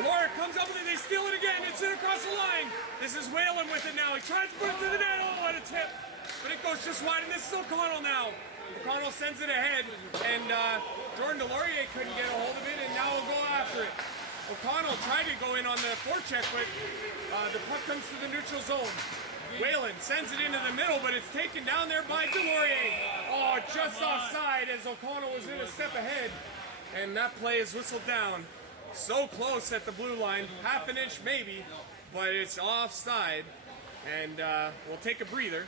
Elora comes up with it. They steal it again. It's in across the line. This is Whalen with it now. He tries to put it to the net. Oh, what a tip. But it goes just wide, and this is O'Connell now. O'Connell sends it ahead, and Jordan Delorier couldn't get a hold of it, and now we'll go after it. O'Connell tried to go in on the forecheck, but the puck comes to the neutral zone. Whalen sends it into the middle, but it's taken down there by Delorier. Oh, just offside as O'Connell was in a step ahead, and that play is whistled down. So close at the blue line, half an inch maybe, but it's offside, and we'll take a breather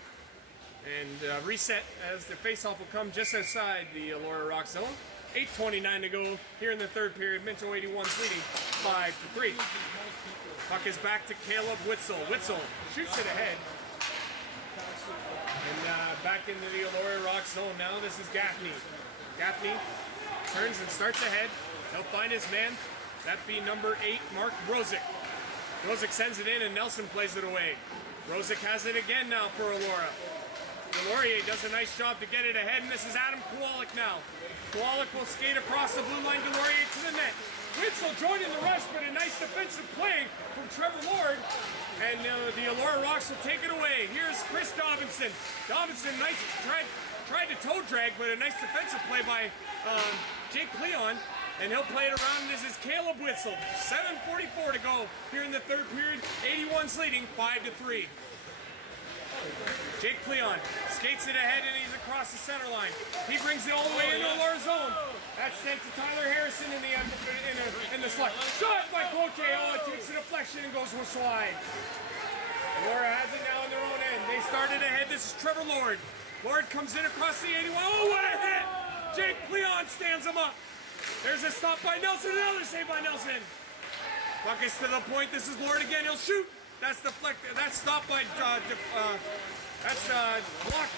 and reset as the faceoff will come just outside the Elora Rocks zone. 8:29 to go here in the third period. Minto 81's leading 5-3. Puck is back to Caleb Witzel. Witzel shoots it ahead. And back into the Elora Rocks zone now. This is Gaffney. Gaffney turns and starts ahead. He'll find his man. That'd be number 8, Mark Rosick. Rosick sends it in, and Nelson plays it away. Rosick has it again now for Elora. Laurier does a nice job to get it ahead, and this is Adam Kowalik now. Kowalik will skate across the blue line to Laurier to the net. Witzel joining the rush, but a nice defensive play from Trevor Lord. And the Elora Rocks will take it away. Here's Chris Dobinson. Dobinson tried to toe drag, but a nice defensive play by Jake Cleon. And he'll play it around. This is Caleb Witzel. 7:44 to go here in the third period. 81's leading 5-3. Jake Cleon skates it ahead and he's across the center line. He brings it all the way into Elora zone. That's sent to Tyler Harrison in the slot. Shot by Cote. Oh, it takes a deflection and goes wide. Elora has it now on their own end. They started ahead. This is Trevor Lord. Lord comes in across the 81. Oh, what a hit! Jake Cleon stands him up. There's a stop by Nelson. Another save by Nelson. Puck is to the point. This is Lord again. He'll shoot. That's deflected. That's stopped by blocked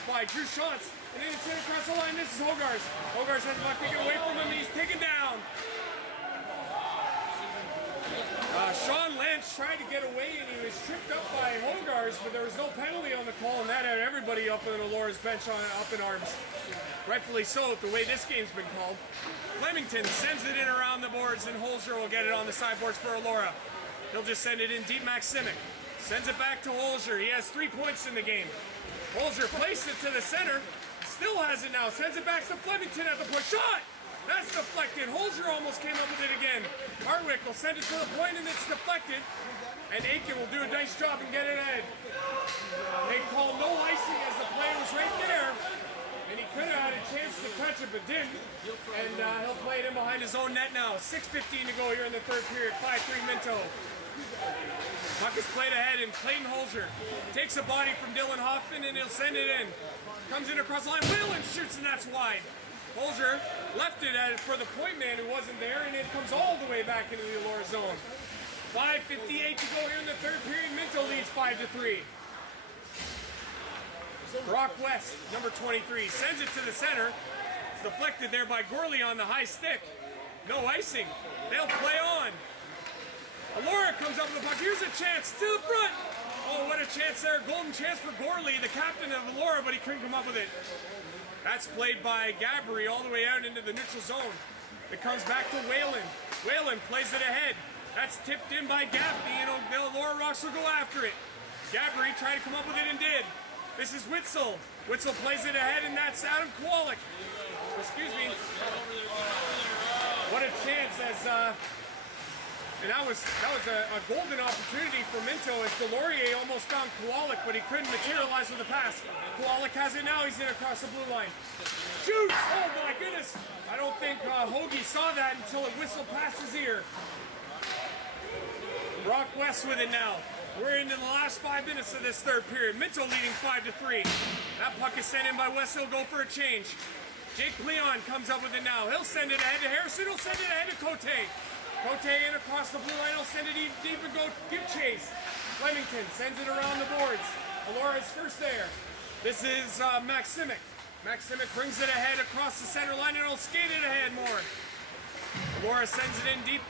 by Drew Shantz. And then it's in across the line. This is Hogarth. Hogarth has the puck taken away from him. He's taken down. Sean Lance tried to get away and he was tripped up by Hogarth, but there was no penalty on the call, and that had everybody up in Elora's bench up in arms. Rightfully so, with the way this game's been called. Flemington sends it in around the boards, and Holzer will get it on the sideboards for Elora. He'll just send it in deep. Max Simic sends it back to Holzer. He has 3 points in the game. Holzer placed it to the center. Still has it now. Sends it back to Flemington at the point. Shot! That's deflected. Holzer almost came up with it again. Hartwick will send it to the point and it's deflected. And Aiken will do a nice job and get it ahead. They call no icing as the play was right there. And he could have had a chance to touch it but didn't. And he'll play it in behind his own net now. 6:15 to go here in the third period. 5-3 Minto. Puck is played ahead and Clayton Holzer takes a body from Dylan Hoffman and he'll send it in. Comes in across the line. Whalen shoots and that's wide. Holzer left it for the point man who wasn't there, and it comes all the way back into the Elora zone. 5:58 to go here in the third period. Minto leads 5-3. Brock West, number 23, sends it to the center. It's deflected there by Gorley on the high stick. No icing. They'll play on. Elora comes up with the puck. Here's a chance to the front. Oh, what a chance there. Golden chance for Gorley, the captain of Elora, but he couldn't come up with it. That's played by Gabry all the way out into the neutral zone. It comes back to Whalen. Whalen plays it ahead. That's tipped in by Gaffney, and the Elora Rocks will go after it. Gabry tried to come up with it and did. This is Witzel. Witzel plays it ahead, and that's Adam Kowalik. Excuse me. What a chance as... And that was a golden opportunity for Minto as Laurier almost found Kowalik, but he couldn't materialize with the pass. Kowalik has it now. He's in across the blue line. Shoots! Oh my goodness! I don't think Hoagie saw that until it whistled past his ear. Brock West with it now. We're into the last 5 minutes of this third period. Minto leading 5-3. That puck is sent in by West. He'll go for a change. Jake Leon comes up with it now. He'll send it ahead to Harrison. He'll send it ahead to Cote. Cote in across the blue line. He'll send it deep and go give chase. Flemington sends it around the boards. Elora's first there. This is Max Simic. Max Simic brings it ahead across the center line and he'll skate it ahead more. Elora sends it in deep.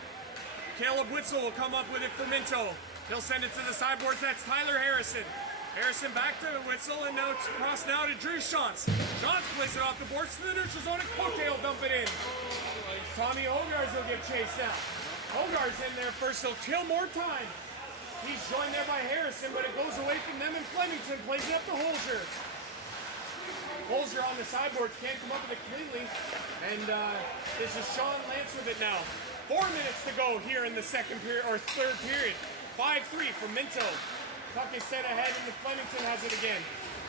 Caleb Witzel will come up with it for Minto. He'll send it to the sideboards. That's Tyler Harrison. Harrison back to Witzel and now it's crossed now to Drew Shantz. Shantz plays it off the boards to the neutral zone and Cote will dump it in. Tommy Hogarth will give chase now. Hogarth's in there first. He'll kill more time. He's joined there by Harrison, but it goes away from them and Flemington plays it up to Holzer. Holzer on the sideboards can't come up with it cleanly. And this is Sean Lance with it now. 4 minutes to go here in the second period or third period. 5-3 for Minto. Puck is sent ahead and the Flemington has it again.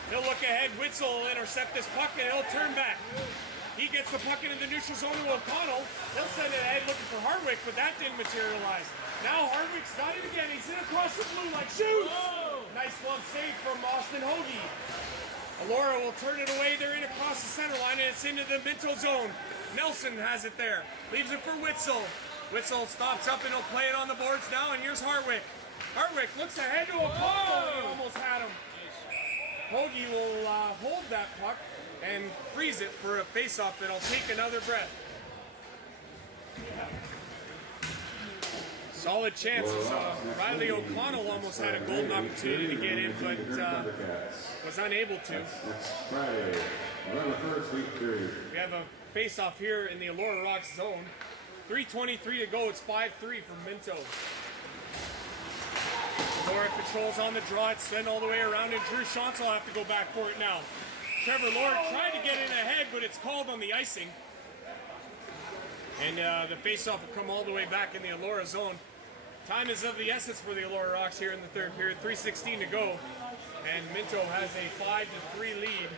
He'll look ahead. Witzel will intercept this puck and he'll turn back. He gets the puck into the neutral zone to O'Connell. He'll send it ahead looking for Hartwick, but that didn't materialize. Now Hartwick's got it again. He's in across the blue line. Shoots! Oh! Nice glove save from Austin Hoagie. Elora will turn it away. They're in across the center line, and it's into the Minto zone. Nelson has it there. Leaves it for Witzel. Witzel stops up and he'll play it on the boards now, and here's Hartwick. Hartwick looks ahead to O'Connell. He almost had him. Hoagie will hold that puck and freeze it for a face-off that'll take another breath. So solid chances. Riley O'Connell almost had a golden opportunity to get in, but was unable to. Next Friday, November 1st, week 3. We have a face-off here in the Elora Rocks zone. 3:23 to go. It's 5-3 for Minto. Elora patrols on the draw. It's sent all the way around, and Drew Shantz will have to go back for it now. Trevor Lord tried to get in ahead, but it's called on the icing. And the face-off will come all the way back in the Elora zone. Time is of the essence for the Elora Rocks here in the third period. 3:16 to go. And Minto has a 5-3 lead.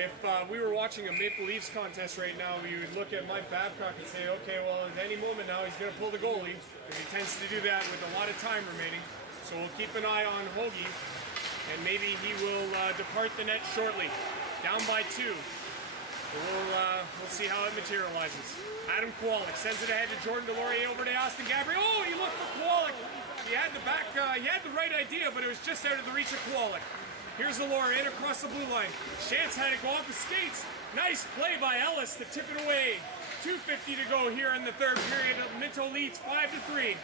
If we were watching a Maple Leafs contest right now, we would look at Mike Babcock and say, okay, well, at any moment now, he's going to pull the goalie. And he tends to do that with a lot of time remaining. So we'll keep an eye on Hoagie. And maybe he will depart the net shortly. Down by 2. We'll see how it materializes. Adam Kowalik sends it ahead to Jordan Delorier over to Austin Gabriel. Oh, he looked for Kowalik. He had the right idea, but it was just out of the reach of Kowalik. Here's Elora in across the blue line. Chance had to go off the skates. Nice play by Ellis to tip it away. 2:50 to go here in the third period. Minto leads 5-3.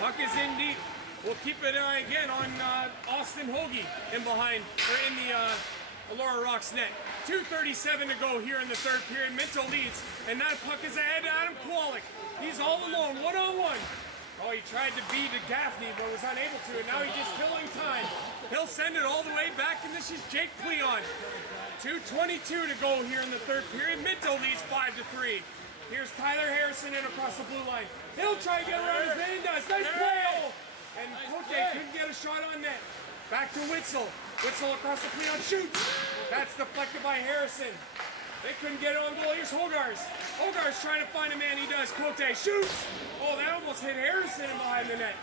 Puck is in deep. We'll keep an eye again on Austin Hoagie in behind, or in the Elora Rocks net. 2:37 to go here in the third period. Minto leads, and that puck is ahead to Adam Kowalik. He's all alone, one-on-one. Oh, he tried to beat Gaffney, but was unable to, and now he's just killing time. He'll send it all the way back, and this is Jake Cleon. 2:22 to go here in the third period. Minto leads 5-3. Here's Tyler Harrison in across the blue line. He'll try to get around his man. Does. Nice play! And Cote couldn't get a shot on net. Back to Witzel. Witzel across the Cleon shoots. That's deflected by Harrison. They couldn't get it on goal. Here's Hogarth. Hogarth's trying to find a man. He does. Cote shoots. Oh, that almost hit Harrison behind the net.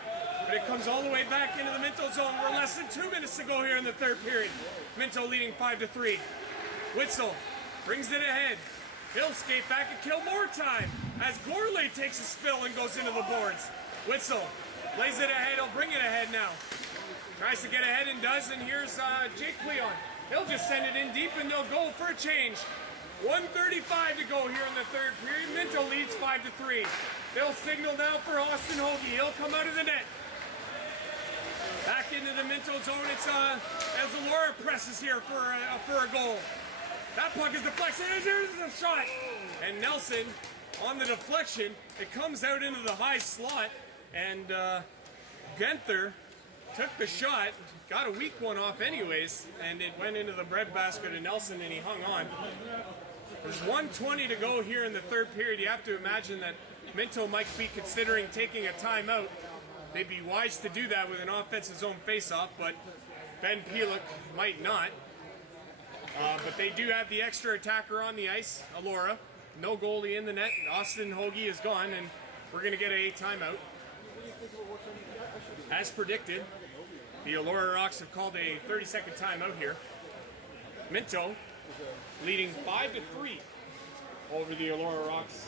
But it comes all the way back into the Minto zone. We're less than 2 minutes to go here in the third period. Minto leading 5-3. Witzel brings it ahead. He'll skate back and kill more time as Gourlay takes a spill and goes into the boards. Witzel lays it ahead. He'll bring it ahead now. Tries to get ahead and does. And here's Jake Cleon. He'll just send it in deep and they'll go for a change. 1:35 to go here in the third period. Minto leads 5-3. They'll signal now for Austin Hoagie. He'll come out of the net. Back into the Minto zone. It's as Elora presses here for a goal. That puck is deflected. There's a shot. And Nelson on the deflection. It comes out into the high slot. And Genther took the shot. Got a weak one off anyways. And it went into the breadbasket of Nelson and he hung on. There's 1:20 to go here in the third period. You have to imagine that Minto might be considering taking a timeout. They'd be wise to do that with an offensive zone faceoff, but Ben Pieluk might not. But they do have the extra attacker on the ice, Elora. No goalie in the net. Austin Hoagie is gone, and we're going to get a timeout. As predicted, the Elora Rocks have called a 30-second timeout here. Minto leading 5-3 over the Elora Rocks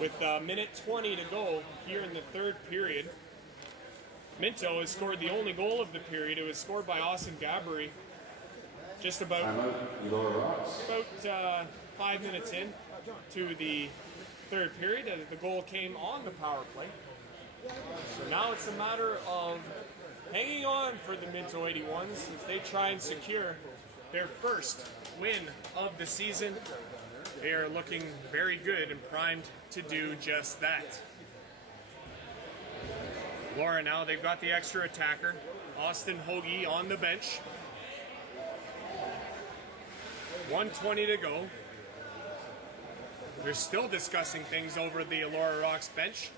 with a minute 20 to go here in the third period. Minto has scored the only goal of the period. It was scored by Austin Gabbery just about 5 minutes in to the third period. The goal came on the power play. So now it's a matter of hanging on for the Minto 81s as they try and secure their first win of the season. They are looking very good and primed to do just that. Elora now, they've got the extra attacker. Austin Hoagie on the bench. 1:20 to go. They're still discussing things over the Elora Rocks bench.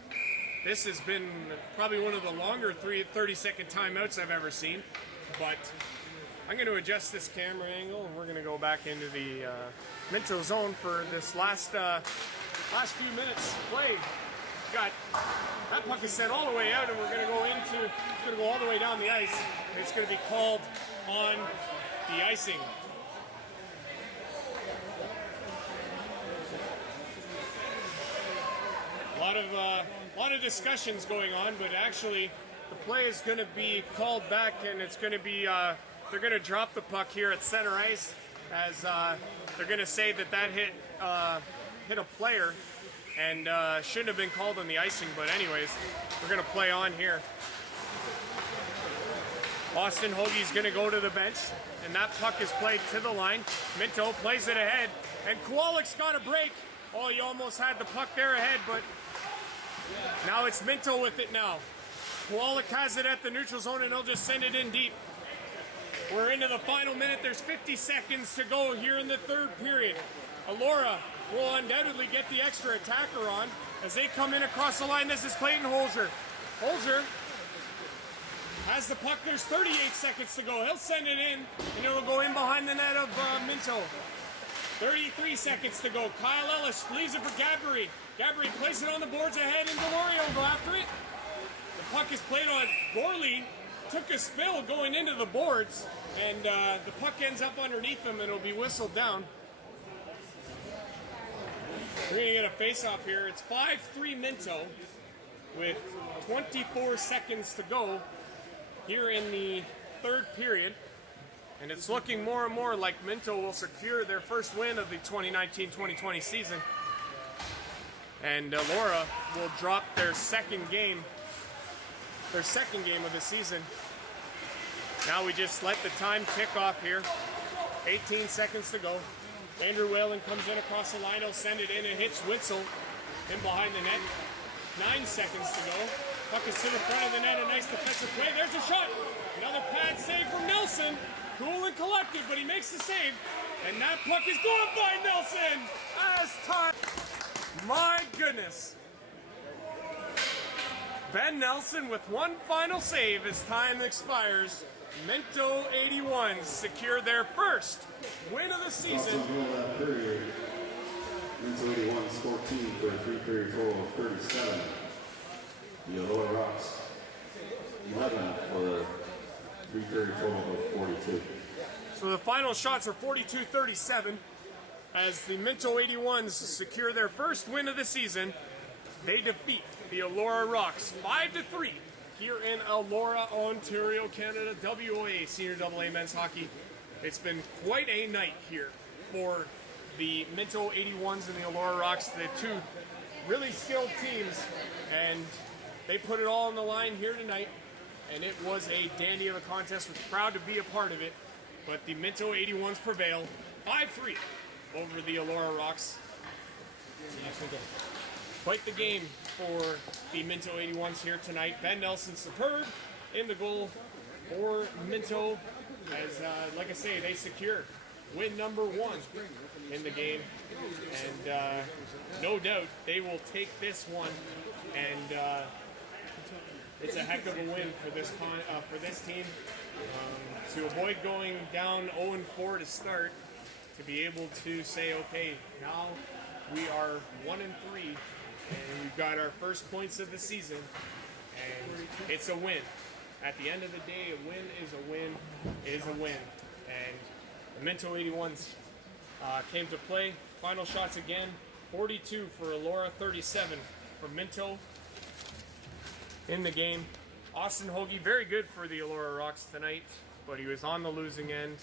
This has been probably one of the longer 30-second timeouts I've ever seen, but I'm going to adjust this camera angle and we're going to go back into the Minto zone for this last few minutes play. Got that puck is sent all the way out and we're going to go all the way down the ice. And it's going to be called on the icing. A lot of discussions going on, but actually the play is going to be called back and it's going to be they're going to drop the puck here at center ice as they're going to say that hit a player and shouldn't have been called on the icing, but anyways, we're going to play on here. Austin Hoagie's going to go to the bench, and that puck is played to the line. Minto plays it ahead, and Kowalik's got a break. Oh, you almost had the puck there ahead, but now it's Minto with it now. Kowalik has it at the neutral zone, and he'll just send it in deep. We're into the final minute. There's 50 seconds to go here in the third period. Elora will undoubtedly get the extra attacker on as they come in across the line. This is Clayton Holzer. Holzer has the puck. There's 38 seconds to go. He'll send it in, and it'll go in behind the net of Minto. 33 seconds to go. Kyle Ellis leaves it for Gabri. Gabri places it on the boards ahead, and Deloria will go after it. The puck is played on. Gorley took a spill going into the boards, and the puck ends up underneath him, and it'll be whistled down. We're going to get a face-off here. It's 5-3 Minto with 24 seconds to go here in the third period. And it's looking more and more like Minto will secure their first win of the 2019-2020 season. And Elora will drop their second game of the season. Now we just let the time tick off here. 18 seconds to go. Andrew Whalen comes in across the line. He'll send it in and hits Witzel in behind the net. 9 seconds to go. Puck is to the front of the net. A nice defensive play. There's a shot. Another pad save from Nelson. Cool and collected, but he makes the save. And that puck is going by Nelson. As time. My goodness. Ben Nelson with one final save as time expires. Minto 81 secure their first win of the season. Minto 81 14 for a three-period total of 37. The Elora Rocks 11 for a three-period total of 42. So the final shots are 42-37 as the Minto 81s secure their first win of the season. They defeat the Elora Rocks 5-3 here in Elora, Ontario, Canada, WOA Senior AA Men's Hockey. It's been quite a night here for the Minto 81s and the Elora Rocks, the two really skilled teams, and they put it all on the line here tonight, and it was a dandy of a contest. We're proud to be a part of it, but the Minto 81s prevail 5-3 over the Elora Rocks. Quite the game for the Minto 81s here tonight. Ben Nelson superb in the goal for Minto as, like I say, they secure win number 1 in the game. And no doubt they will take this one, and it's a heck of a win for this team. To avoid going down 0-4 to start, to be able to say, okay, now we are 1-3, and we've got our first points of the season, and it's a win. At the end of the day, a win is a win is a win. And the Minto 81s came to play. Final shots again, 42 for Elora, 37 for Minto in the game. Austin Hoagie, very good for the Elora Rocks tonight, but he was on the losing end.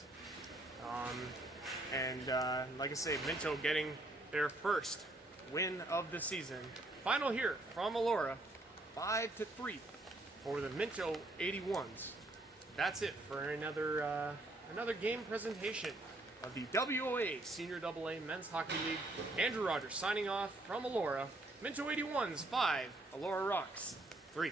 Like I say, Minto getting their first win of the season. Final here from Elora, 5-3 for the Minto 81s. That's it for another game presentation of the WOA Senior AA Men's Hockey League. Andrew Rogers signing off from Elora. Minto 81s 5, Elora Rocks 3.